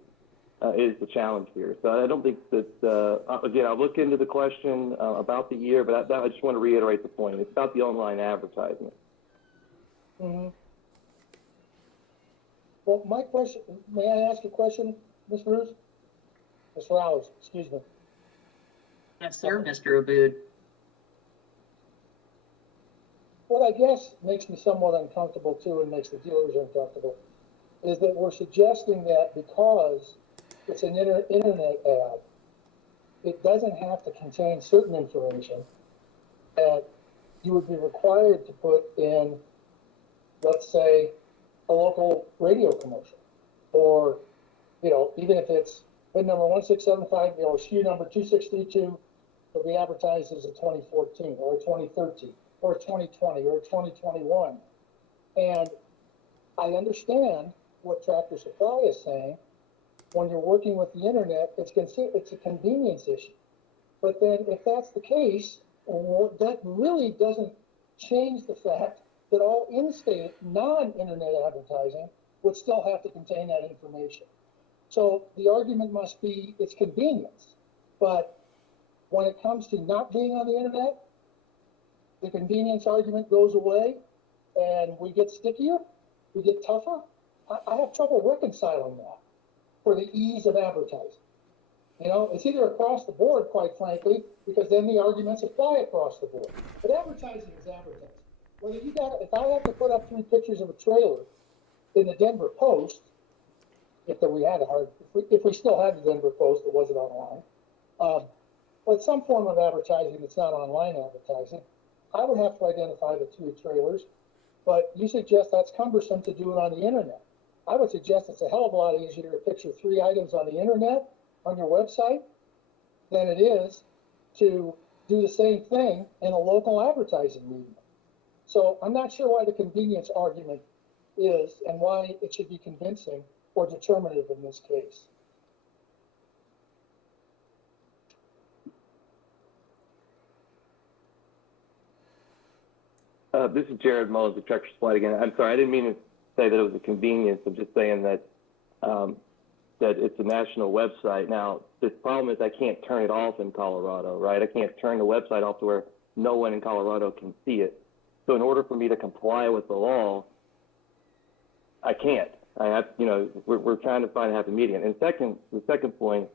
is the challenge here. So I don't think that, again, I'll look into the question about the year, but I just want to reiterate the point. It's about the online advertisement. Mm-hmm. Well, my question, may I ask a question, Ms. Roos? Ms. Rouse, excuse me. Yes, sir, Mr. Abood. What I guess makes me somewhat uncomfortable too, and makes the dealers uncomfortable, is that we're suggesting that because it's an internet ad, it doesn't have to contain certain information that you would be required to put in, let's say, a local radio commercial, or, even if it's VIN number 1675, SKU number 2632, it'll be advertised as a 2014 or a 2013 or a 2020 or a 2021. And I understand what Tractor Supply is saying. When you're working with the internet, it's a convenience issue. But then if that's the case, that really doesn't change the fact that all in-state non-internet advertising would still have to contain that information. So the argument must be it's convenience. But when it comes to not being on the internet, the convenience argument goes away and we get stickier, we get tougher. I have trouble reconciling that for the ease of advertising. It's either across the board, quite frankly, because then the arguments apply across the board. But advertising is advertising. If I have to put up 3 pictures of a trailer in the Denver Post, if we still had the Denver Post, it wasn't online, but some form of advertising that's not online advertising, I would have to identify the 2 trailers. But you suggest that's cumbersome to do it on the internet. I would suggest it's a hell of a lot easier to picture 3 items on the internet, on your website, than it is to do the same thing in a local advertising medium. So I'm not sure why the convenience argument is and why it should be convincing or determinative in this case. This is Jared Mullins with Tractor Supply again. I'm sorry, I didn't mean to say that it was a convenience. I'm just saying that that it's a national website. Now, the problem is I can't turn it off in Colorado, right? I can't turn the website off to where no one in Colorado can see it. So in order for me to comply with the law, I can't. I have, we're trying to find a happy medium. And the second point,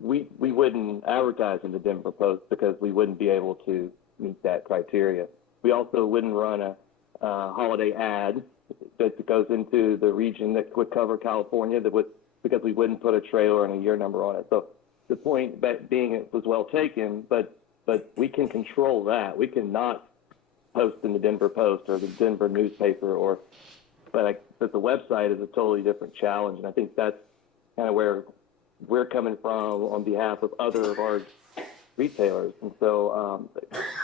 we wouldn't advertise in the Denver Post because we wouldn't be able to meet that criteria. We also wouldn't run a holiday ad that goes into the region that would cover California because we wouldn't put a trailer and a year number on it. So the point being it was well taken, but we can control that. We cannot post in the Denver Post or the Denver newspaper but the website is a totally different challenge. And I think that's kind of where we're coming from on behalf of other of our retailers. And so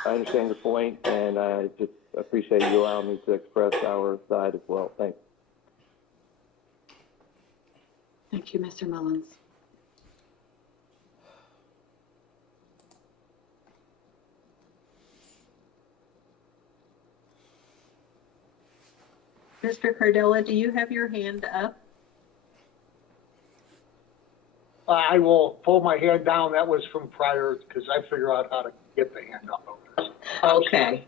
I understand your point, and I just appreciate you allowing me to express our side as well. Thanks. Thank you, Mr. Mullins. Mr. Cardella, do you have your hand up? I will pull my hand down. That was from prior, because I figure out how to get the hand up. Okay.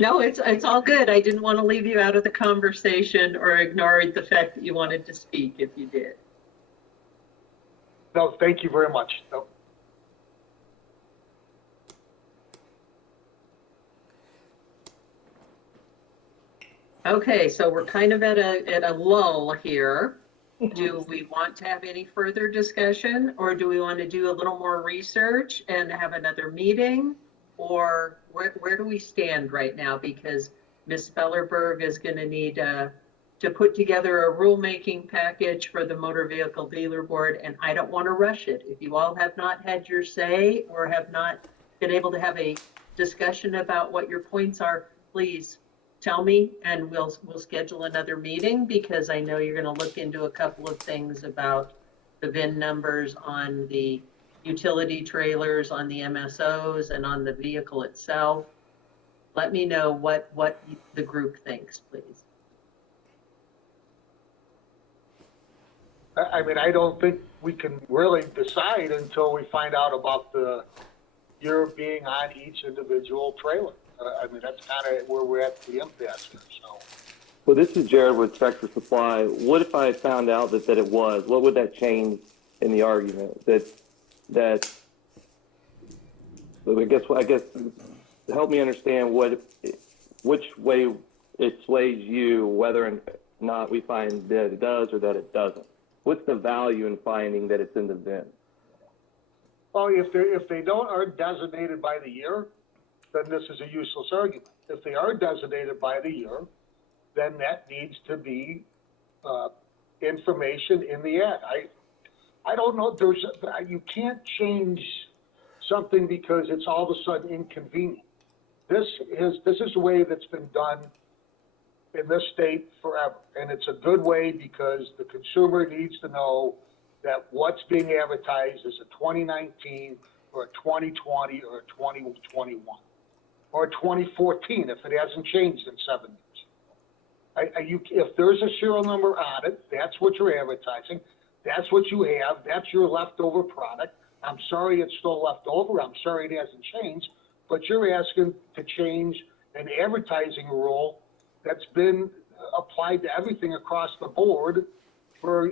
No, it's all good. I didn't want to leave you out of the conversation or ignore the fact that you wanted to speak if you did. No, thank you very much. No. Okay, so we're kind of at a lull here. Do we want to have any further discussion, or do we want to do a little more research and have another meeting? Or where do we stand right now? Because Ms. Spellerberg is going to need to put together a rulemaking package for the Motor Vehicle Dealer Board, and I don't want to rush it. If you all have not had your say or have not been able to have a discussion about what your points are, please tell me, and we'll schedule another meeting, because I know you're going to look into a couple of things about the VIN numbers on the utility trailers, on the MSOs, and on the vehicle itself. Let me know what the group thinks, please. I mean, I don't think we can really decide until we find out about the year being on each individual trailer. I mean, that's kind of where we're at the impasse here, so. Well, this is Jared with Tractor Supply. What if I found out that it was? What would that change in the argument? That I guess help me understand which way it sways you, whether or not we find that it does or that it doesn't. What's the value in finding that it's in the VIN? Well, if they aren't designated by the year, then this is a useless argument. If they are designated by the year, then that needs to be information in the ad. I don't know. You can't change something because it's all of a sudden inconvenient. This is the way that's been done in this state forever, and it's a good way because the consumer needs to know that what's being advertised is a 2019 or a 2020 or a 2021 or a 2014 if it hasn't changed in 7 years. If there's a serial number on it, that's what you're advertising. That's what you have. That's your leftover product. I'm sorry it's still left over. I'm sorry it hasn't changed, but you're asking to change an advertising rule that's been applied to everything across the board for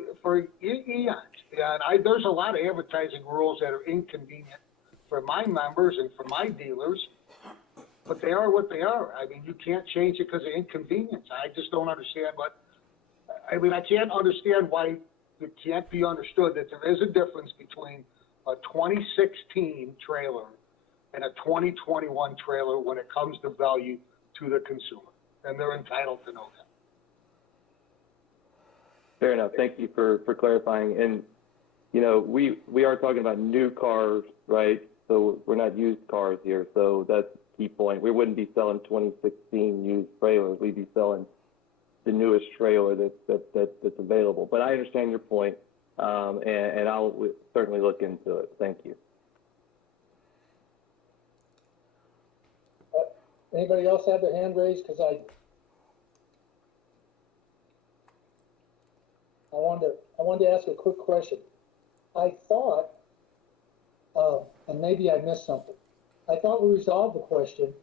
eons. And there's a lot of advertising rules that are inconvenient for my members and for my dealers, but they are what they are. I mean, you can't change it because of inconvenience. I just don't understand I can't understand why it can't be understood that there is a difference between a 2016 trailer and a 2021 trailer when it comes to value to the consumer, and they're entitled to know that. Fair enough. Thank you for clarifying. And, you know, we are talking about new cars, right? So we're not used cars here. So that's the key point. We wouldn't be selling 2016 used trailers. We'd be selling the newest trailer that's available. But I understand your point, and I'll certainly look into it. Thank you. Anybody else have their hand raised? Because I wanted to ask a quick question. I thought, and maybe I missed something, I thought we resolved the question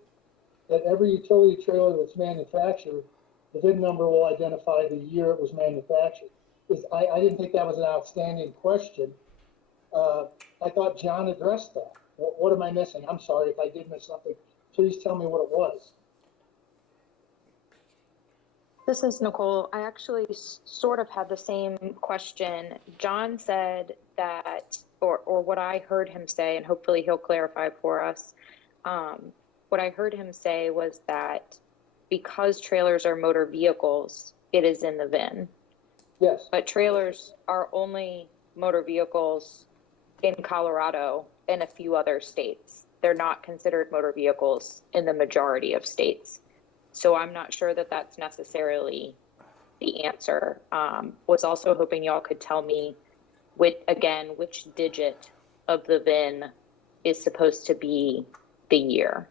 that every utility trailer that's manufactured, the VIN number will identify the year it was manufactured. I didn't think that was an outstanding question. I thought John addressed that. What am I missing? I'm sorry if I did miss something. Please tell me what it was. This is Nicole. I actually sort of had the same question. John said that, or what I heard him say, and hopefully he'll clarify for us. What I heard him say was that because trailers are motor vehicles, it is in the VIN. Yes. But trailers are only motor vehicles in Colorado and a few other states. They're not considered motor vehicles in the majority of states. So I'm not sure that that's necessarily the answer. Was also hoping y'all could tell me which digit of the VIN is supposed to be the year.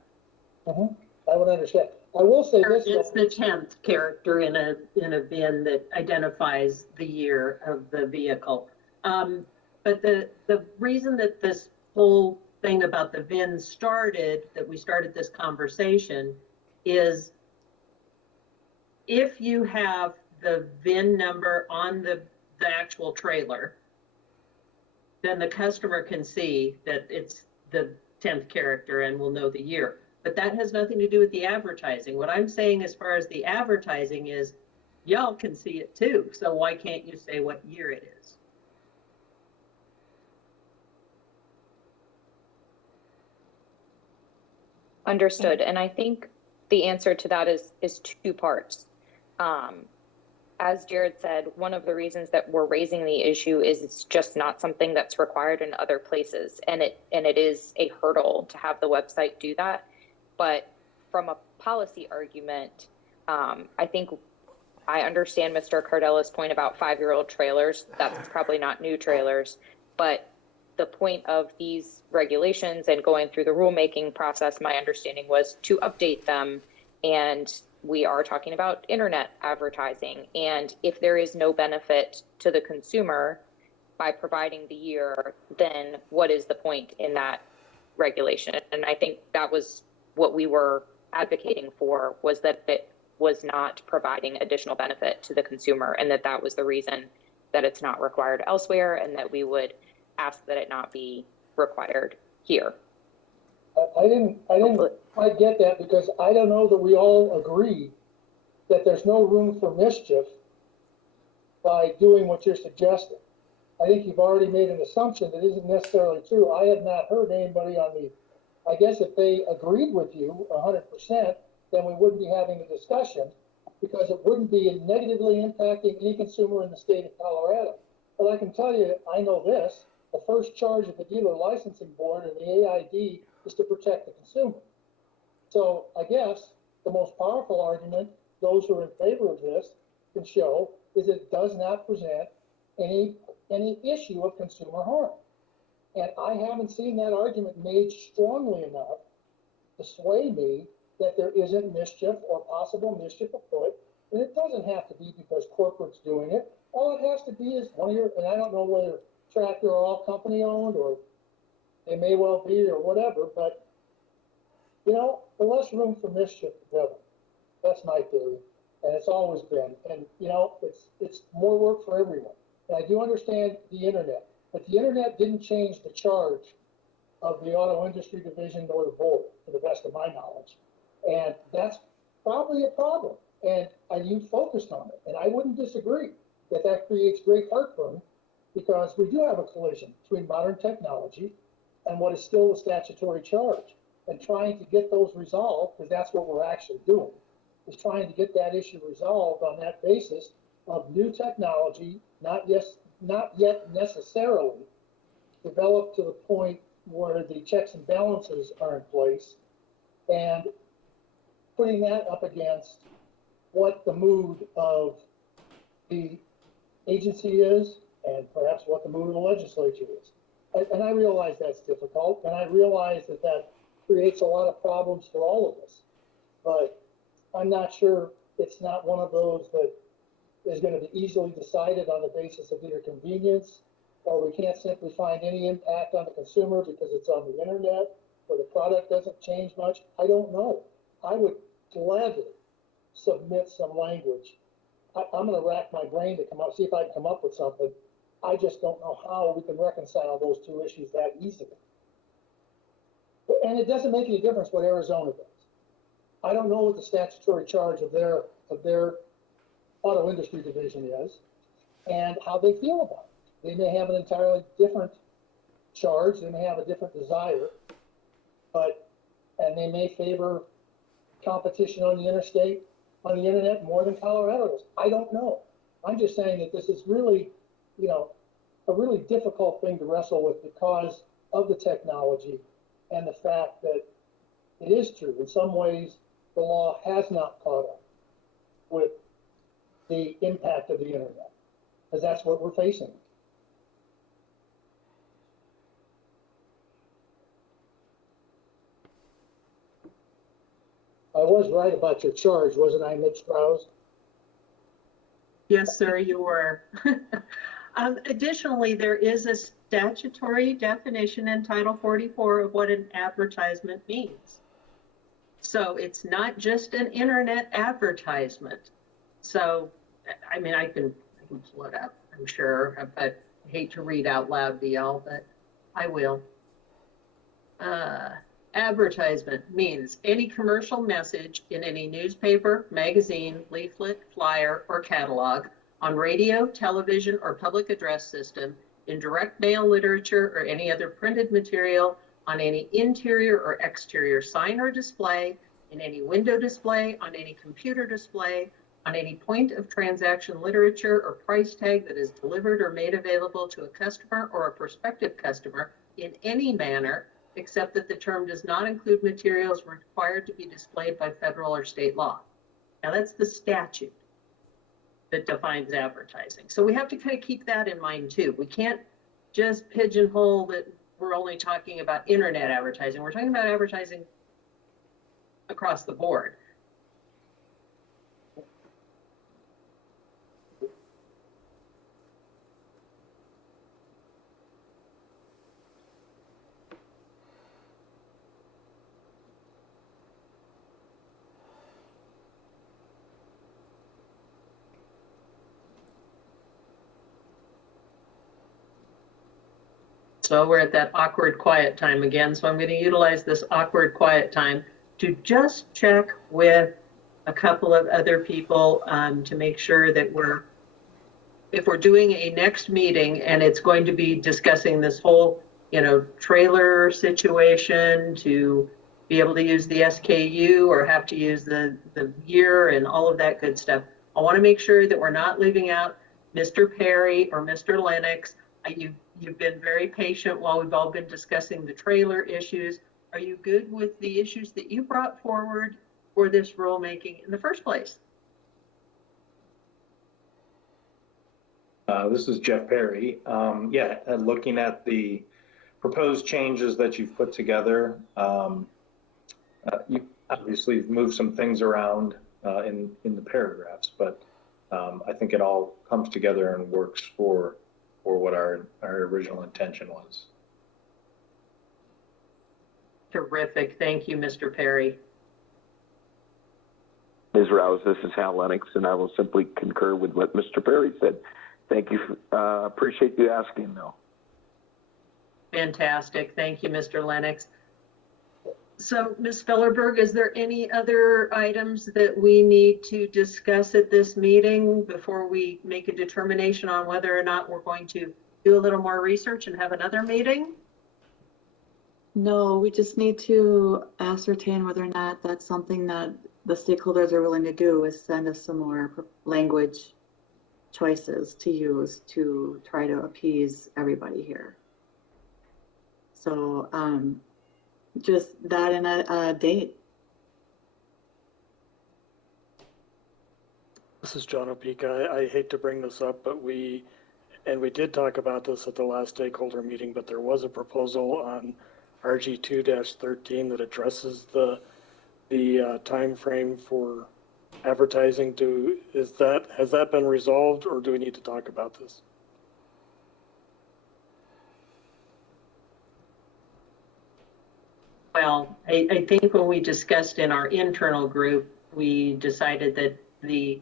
Mm-hmm. I would understand. I will say this. It's the 10th character in a VIN that identifies the year of the vehicle. But the reason that this whole thing about the VIN started, that we started this conversation, is if you have the VIN number on the actual trailer, then the customer can see that it's the 10th character and will know the year. but that has nothing to do with the advertising. What I'm saying as far as the advertising is, y'all can see it too. So why can't you say what year it is? Understood. And I think the answer to that is two parts. As Jared said, one of the reasons that we're raising the issue is it's just not something that's required in other places. And it is a hurdle to have the website do that. But from a policy argument, I think I understand Mr. Cardella's point about 5-year-old trailers. That's probably not new trailers, but the point of these regulations and going through the rulemaking process, my understanding was to update them. And we are talking about internet advertising. And if there is no benefit to the consumer by providing the year, then what is the point in that regulation? And I think that was what we were advocating for, was that it was not providing additional benefit to the consumer, and that was the reason that it's not required elsewhere, and that we would ask that it not be required here. I didn't quite get that, because I don't know that we all agree that there's no room for mischief by doing what you're suggesting. I think you've already made an assumption that isn't necessarily true. I have not heard anybody on the, I guess if they agreed with you 100%, then we wouldn't be having a discussion, because it wouldn't be negatively impacting any consumer in the state of Colorado. But I can tell you, I know this, the first charge of the Dealer Licensing Board and the AID is to protect the consumer. So I guess the most powerful argument those who are in favor of this can show is it does not present any issue of consumer harm. And I haven't seen that argument made strongly enough to sway me that there isn't mischief or possible mischief afoot. And it doesn't have to be because corporate's doing it. All it has to be is one of your, and I don't know whether Tractor are all company owned, or they may well be, or whatever, but you know, the less room for mischief, the better. That's my theory, and it's always been. And you know, it's more work for everyone. And I do understand the internet, but the internet didn't change the charge of the auto industry division or the board, to the best of my knowledge. And that's probably a problem. And you focused on it, and I wouldn't disagree that that creates great heartburn, because we do have a collision between modern technology and what is still a statutory charge. And trying to get those resolved, because that's what we're actually doing, is trying to get that issue resolved on that basis of new technology, not yet necessarily developed to the point where the checks and balances are in place, and putting that up against what the mood of the agency is, and perhaps what the mood of the legislature is. And I realize that's difficult, and I realize that that creates a lot of problems for all of us. But I'm not sure it's not one of those that is going to be easily decided on the basis of either convenience, or we can't simply find any impact on the consumer because it's on the internet, or the product doesn't change much. I don't know. I would gladly submit some language. I'm going to rack my brain to see if I can come up with something. I just don't know how we can reconcile those two issues that easily. And it doesn't make any difference what Arizona does. I don't know what the statutory charge of their auto industry division is and how they feel about it. They may have an entirely different charge, they may have a different desire, and they may favor competition on the interstate, on the internet more than Colorado does. I don't know. I'm just saying that this is really, you know, a really difficult thing to wrestle with because of the technology and the fact that it is true. In some ways, the law has not caught up with the impact of the internet, because that's what we're facing. I was right about your charge, wasn't I, Mitch Strauss? Yes, sir, you were. Additionally, there is a statutory definition in Title 44 of what an advertisement means. So it's not just an internet advertisement. So, I mean, I can pull it up, I'm sure, but I hate to read out loud to y'all, but I will. advertisement means any commercial message in any newspaper, magazine, leaflet, flyer, or catalog, on radio, television, or public address system, in direct mail literature or any other printed material, on any interior or exterior sign or display, in any window display, on any computer display, on any point of transaction literature or price tag that is delivered or made available to a customer or a prospective customer in any manner, except that the term does not include materials required to be displayed by federal or state law. Now that's the statute that defines advertising. So we have to kind of keep that in mind too. We can't just pigeonhole that we're only talking about internet advertising. We're talking about advertising across the board. So we're at that awkward quiet time again. So I'm going to utilize this awkward quiet time to just check with a couple of other people to make sure that if we're doing a next meeting and it's going to be discussing this whole, trailer situation, to be able to use the SKU or have to use the year and all of that good stuff. I want to make sure that we're not leaving out Mr. Perry or Mr. Lennox. You've been very patient while we've all been discussing the trailer issues. Are you good with the issues that you brought forward for this rulemaking in the first place? This is Jeff Perry. And looking at the proposed changes that you've put together, you obviously moved some things around in the paragraphs, but I think it all comes together and works for what our original intention was. Terrific. Thank you, Mr. Perry. Ms. Rouse, this is Hal Lennox, and I will simply concur with what Mr. Perry said. Thank you. Appreciate you asking, though. Fantastic. Thank you, Mr. Lennox. So, Ms. Fellerberg, is there any other items that we need to discuss at this meeting before we make a determination on whether or not we're going to do a little more research and have another meeting? No, we just need to ascertain whether or not that's something that the stakeholders are willing to do, is send us some more language choices to use to try to appease everybody here. So just that and a date. This is John Opeka. I hate to bring this up, but we did talk about this at the last stakeholder meeting, but there was a proposal on RG 2-13 that addresses the time frame for advertising. Has that been resolved, or do we need to talk about this? Well, I think when we discussed in our internal group, we decided that the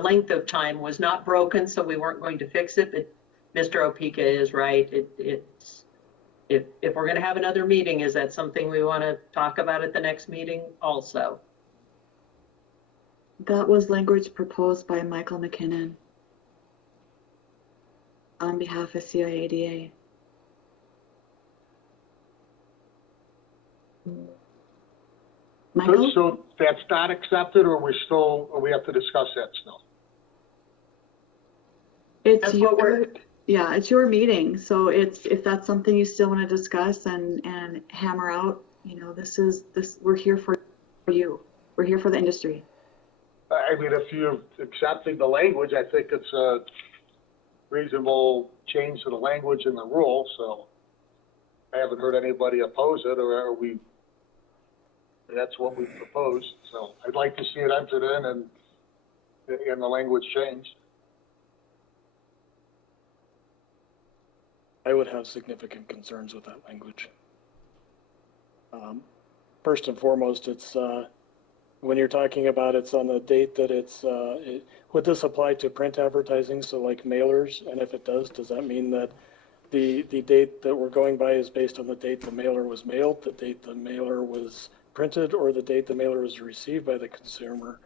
length of time was not broken, so we weren't going to fix it. But Mr. Opeka is right. If we're going to have another meeting, is that something we want to talk about at the next meeting also? That was language proposed by Michael McKinnon on behalf of CIADA. Michael? So that's not accepted, or we have to discuss that still? It's it's your meeting. So if that's something you still want to discuss and hammer out, we're here for you. We're here for the industry. I mean, if you're accepting the language, I think it's a reasonable change to the language in the rule, so I haven't heard anybody oppose it, or that's what we proposed. So I'd like to see it entered in and the language changed. I would have significant concerns with that language. First and foremost, it's when you're talking about it's on the date that would this apply to print advertising, so like mailers? And if it does that mean that the date that we're going by is based on the date the mailer was mailed, the date the mailer was printed, or the date the mailer was received by the consumer.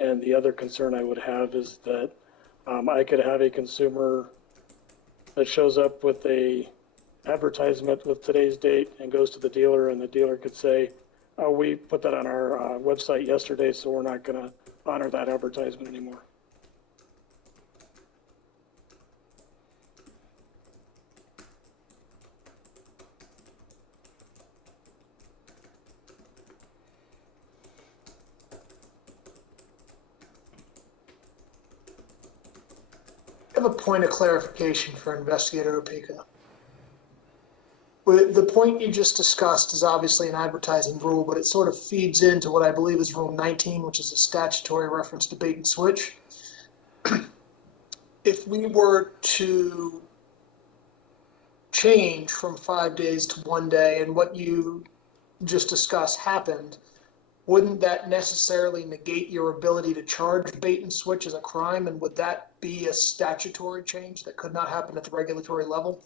And the other concern I would have is that I could have a consumer that shows up with a advertisement with today's date and goes to the dealer, and the dealer could say, oh, we put that on our website yesterday, so we're not going to honor that advertisement anymore. I have a point of clarification for Investigator Opeka. The point you just discussed is obviously an advertising rule, but it sort of feeds into what I believe is Rule 19, which is a statutory reference to bait and switch. If we were to change from 5 days to 1 day and what you just discussed happened, wouldn't that necessarily negate your ability to charge bait and switch as a crime? And would that be a statutory change that could not happen at the regulatory level?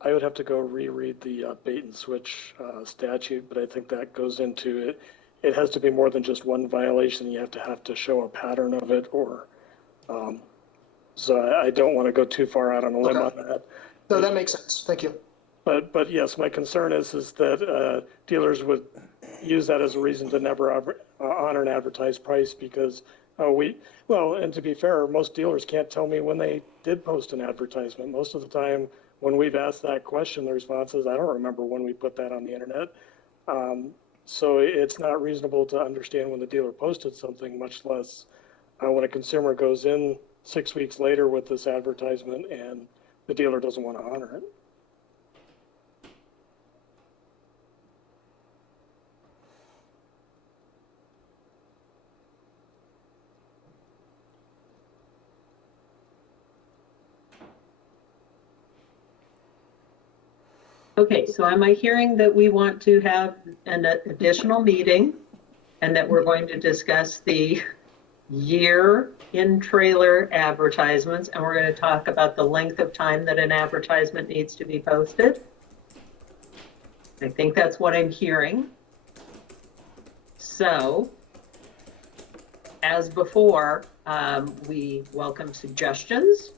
I would have to go reread the bait and switch statute, but I think that goes into it. It has to be more than just one violation. You have to show a pattern of it, or so I don't want to go too far out on a limb on that. No, that makes sense. Thank you. But yes, my concern is that dealers would use that as a reason to never honor an advertised price because and to be fair, most dealers can't tell me when they did post an advertisement. Most of the time when we've asked that question, the response is, I don't remember when we put that on the internet. So it's not reasonable to understand when the dealer posted something, much less when a consumer goes in 6 weeks later with this advertisement and the dealer doesn't want to honor it. Okay, so am I hearing that we want to have an additional meeting and that we're going to discuss the year in trailer advertisements, and we're going to talk about the length of time that an advertisement needs to be posted? I think that's what I'm hearing. So, as before, we welcome suggestions.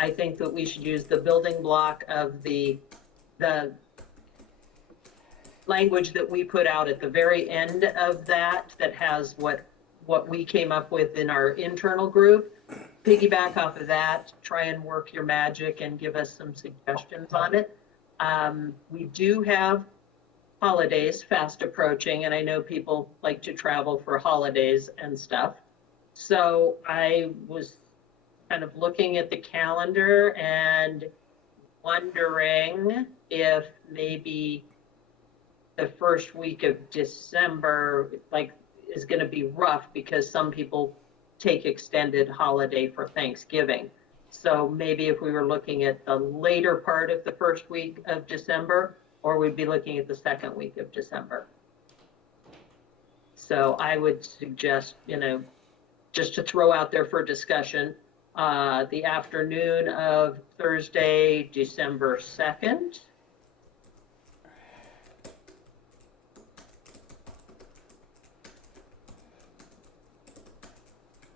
I think that we should use the building block of the language that we put out at the very end of that has what we came up with in our internal group. Piggyback off of that, try and work your magic and give us some suggestions on it. We do have holidays fast approaching, and I know people like to travel for holidays and stuff. So I was kind of looking at the calendar and wondering if maybe the first week of December is going to be rough because some people take extended holiday for Thanksgiving. So maybe if we were looking at the later part of the first week of December, or we'd be looking at the second week of December. So I would suggest, just to throw out there for discussion, the afternoon of Thursday, December 2nd.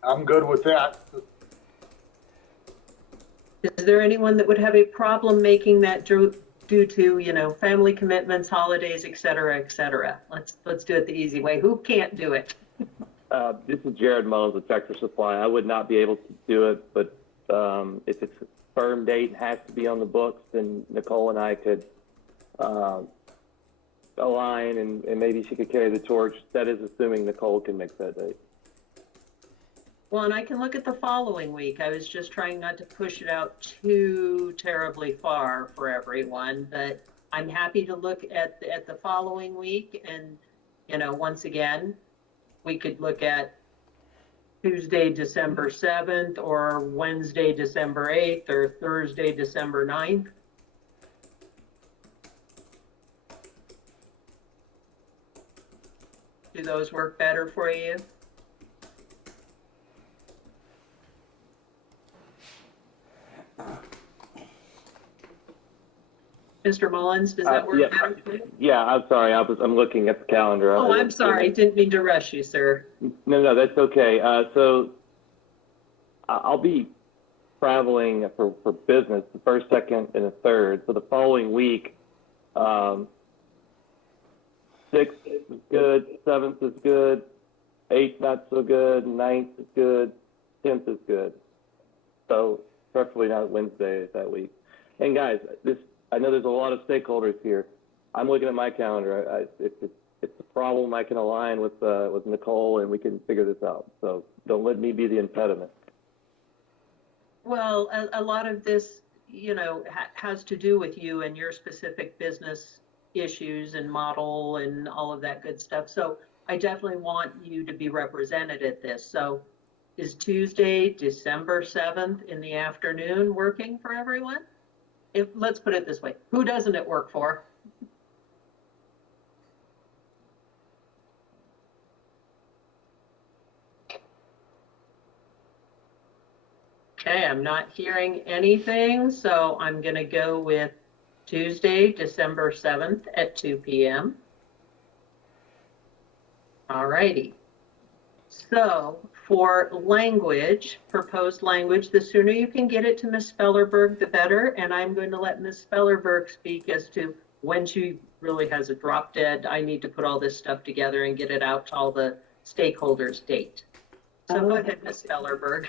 I'm good with that. Is there anyone that would have a problem making that due to, family commitments, holidays, et cetera, et cetera? Let's do it the easy way. Who can't do it? This is Jared Mullins with Tractor Supply. I would not be able to do it, but if it's a firm date and has to be on the books, then Nicole and I could align and maybe she could carry the torch. That is assuming Nicole can make that date. Well, and I can look at the following week. I was just trying not to push it out too terribly far for everyone, but I'm happy to look at the following week. And, once again, we could look at Tuesday, December 7th, or Wednesday, December 8th, or Thursday, December 9th. Do those work better for you? Mr. Mullins, does that work Yeah, better for you? yeah, I'm sorry. I'm looking at the calendar. Oh, I'm sorry. Didn't mean to rush you, sir. No, that's okay. So I'll be traveling for business the first, second, and the third. So the following week, 6th is good, 7th is good, 8th not so good, 9th is good, 10th is good. So preferably not Wednesday that week. And guys, I know there's a lot of stakeholders here. I'm looking at my calendar. If it's a problem, I can align with Nicole and we can figure this out. So don't let me be the impediment. Well, a lot of this, has to do with you and your specific business issues and model and all of that good stuff. So I definitely want you to be represented at this. So is Tuesday, December 7th in the afternoon working for everyone? Let's put it this way, who doesn't it work for? Okay, I'm not hearing anything, so I'm going to go with Tuesday, December 7th at 2 p.m. All righty. So for language, proposed language, the sooner you can get it to Ms. Spellerberg, the better. And I'm going to let Ms. Spellerberg speak as to when she really has a drop dead. I need to put all this stuff together and get it out to all the stakeholders date. So go ahead, Ms. Spellerberg.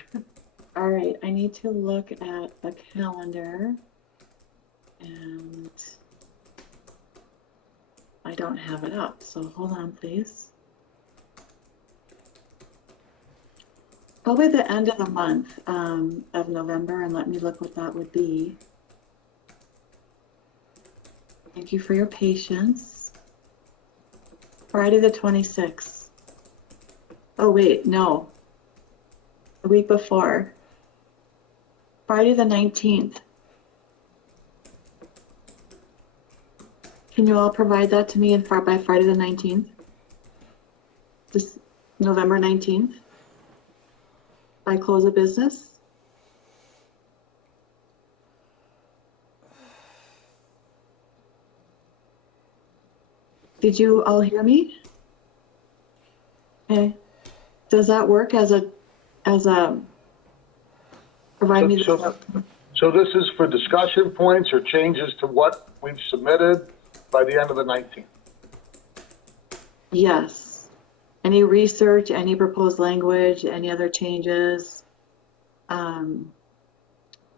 All right, I need to look at the calendar and I don't have it up, so hold on, please. Probably the end of the month of November, and let me look what that would be. Thank you for your patience. Friday the 26th. Oh, wait, no. The week before. Friday the 19th. Can you all provide that to me by Friday the 19th? This November 19th? By close of business? Did you all hear me? Okay. Does that work as a provide me the So this is for discussion points or changes to what we've submitted by the end of the 19th? Yes. Any research, any proposed language, any other changes,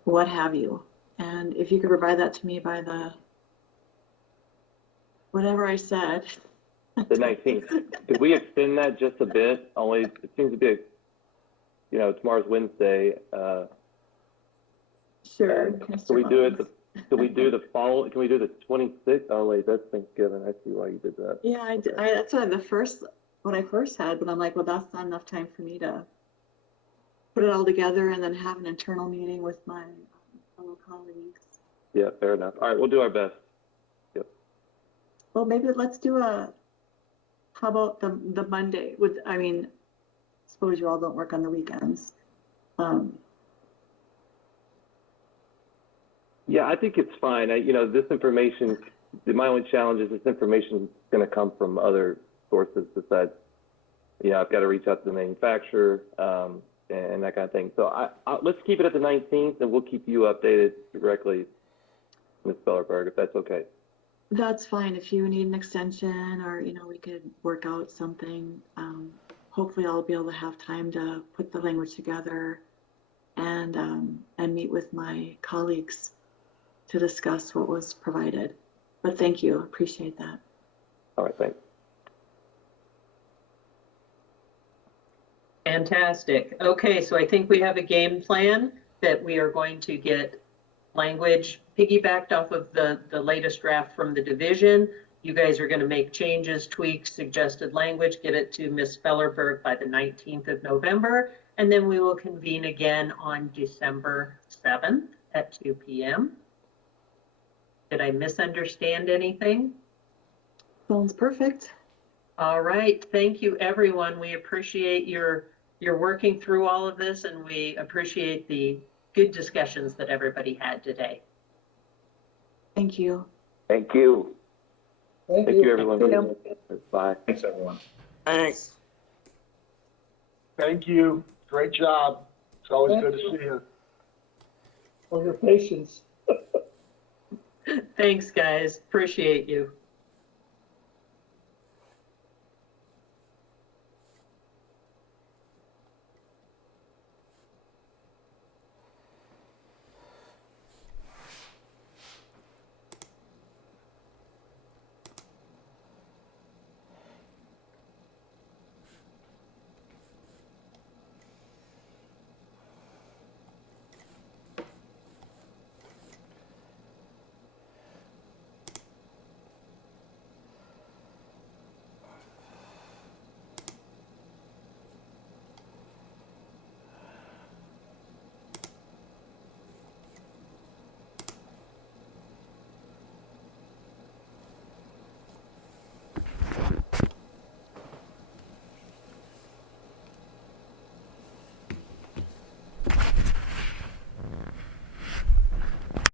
what have you. And if you could provide that to me by the, whatever I said. The 19th. Could we extend that just a bit? Only it seems to be, tomorrow's Wednesday. Sure. Can we do it? Can we do the 26th? Oh wait, that's Thanksgiving. I see why you did that. Yeah, that's what I first had, but I'm like, well, that's not enough time for me to put it all together and then have an internal meeting with my fellow colleagues. Yeah, fair enough. All right, we'll do our best. Yep. Well, maybe let's do how about the Monday? Suppose you all don't work on the weekends. Yeah, I think it's fine. This information, my only challenge is this information is going to come from other sources besides, I've got to reach out to the manufacturer and that kind of thing. So let's keep it at the 19th and we'll keep you updated directly, Ms. Spellerberg, if that's okay. That's fine. If you need an extension or, we could work out something. Hopefully I'll be able to have time to put the language together and meet with my colleagues to discuss what was provided. But thank you, appreciate that. All right, thanks. Fantastic. Okay, so I think we have a game plan that we are going to get language piggybacked off of the latest draft from the division. You guys are going to make changes, tweaks, suggested language, get it to Ms. Spellerberg by the 19th of November, and then we will convene again on December 7th at 2 p.m. Did I misunderstand anything? Sounds perfect. All right, thank you, everyone. We appreciate your working through all of this, and we appreciate the good discussions that everybody had today. Thank you. Thank you. Thank Thank you, everyone. Bye. Thanks, everyone. Thanks. Thank you. Great job. It's always Thank good to you. see you. For your patience. Thanks, guys. Appreciate you.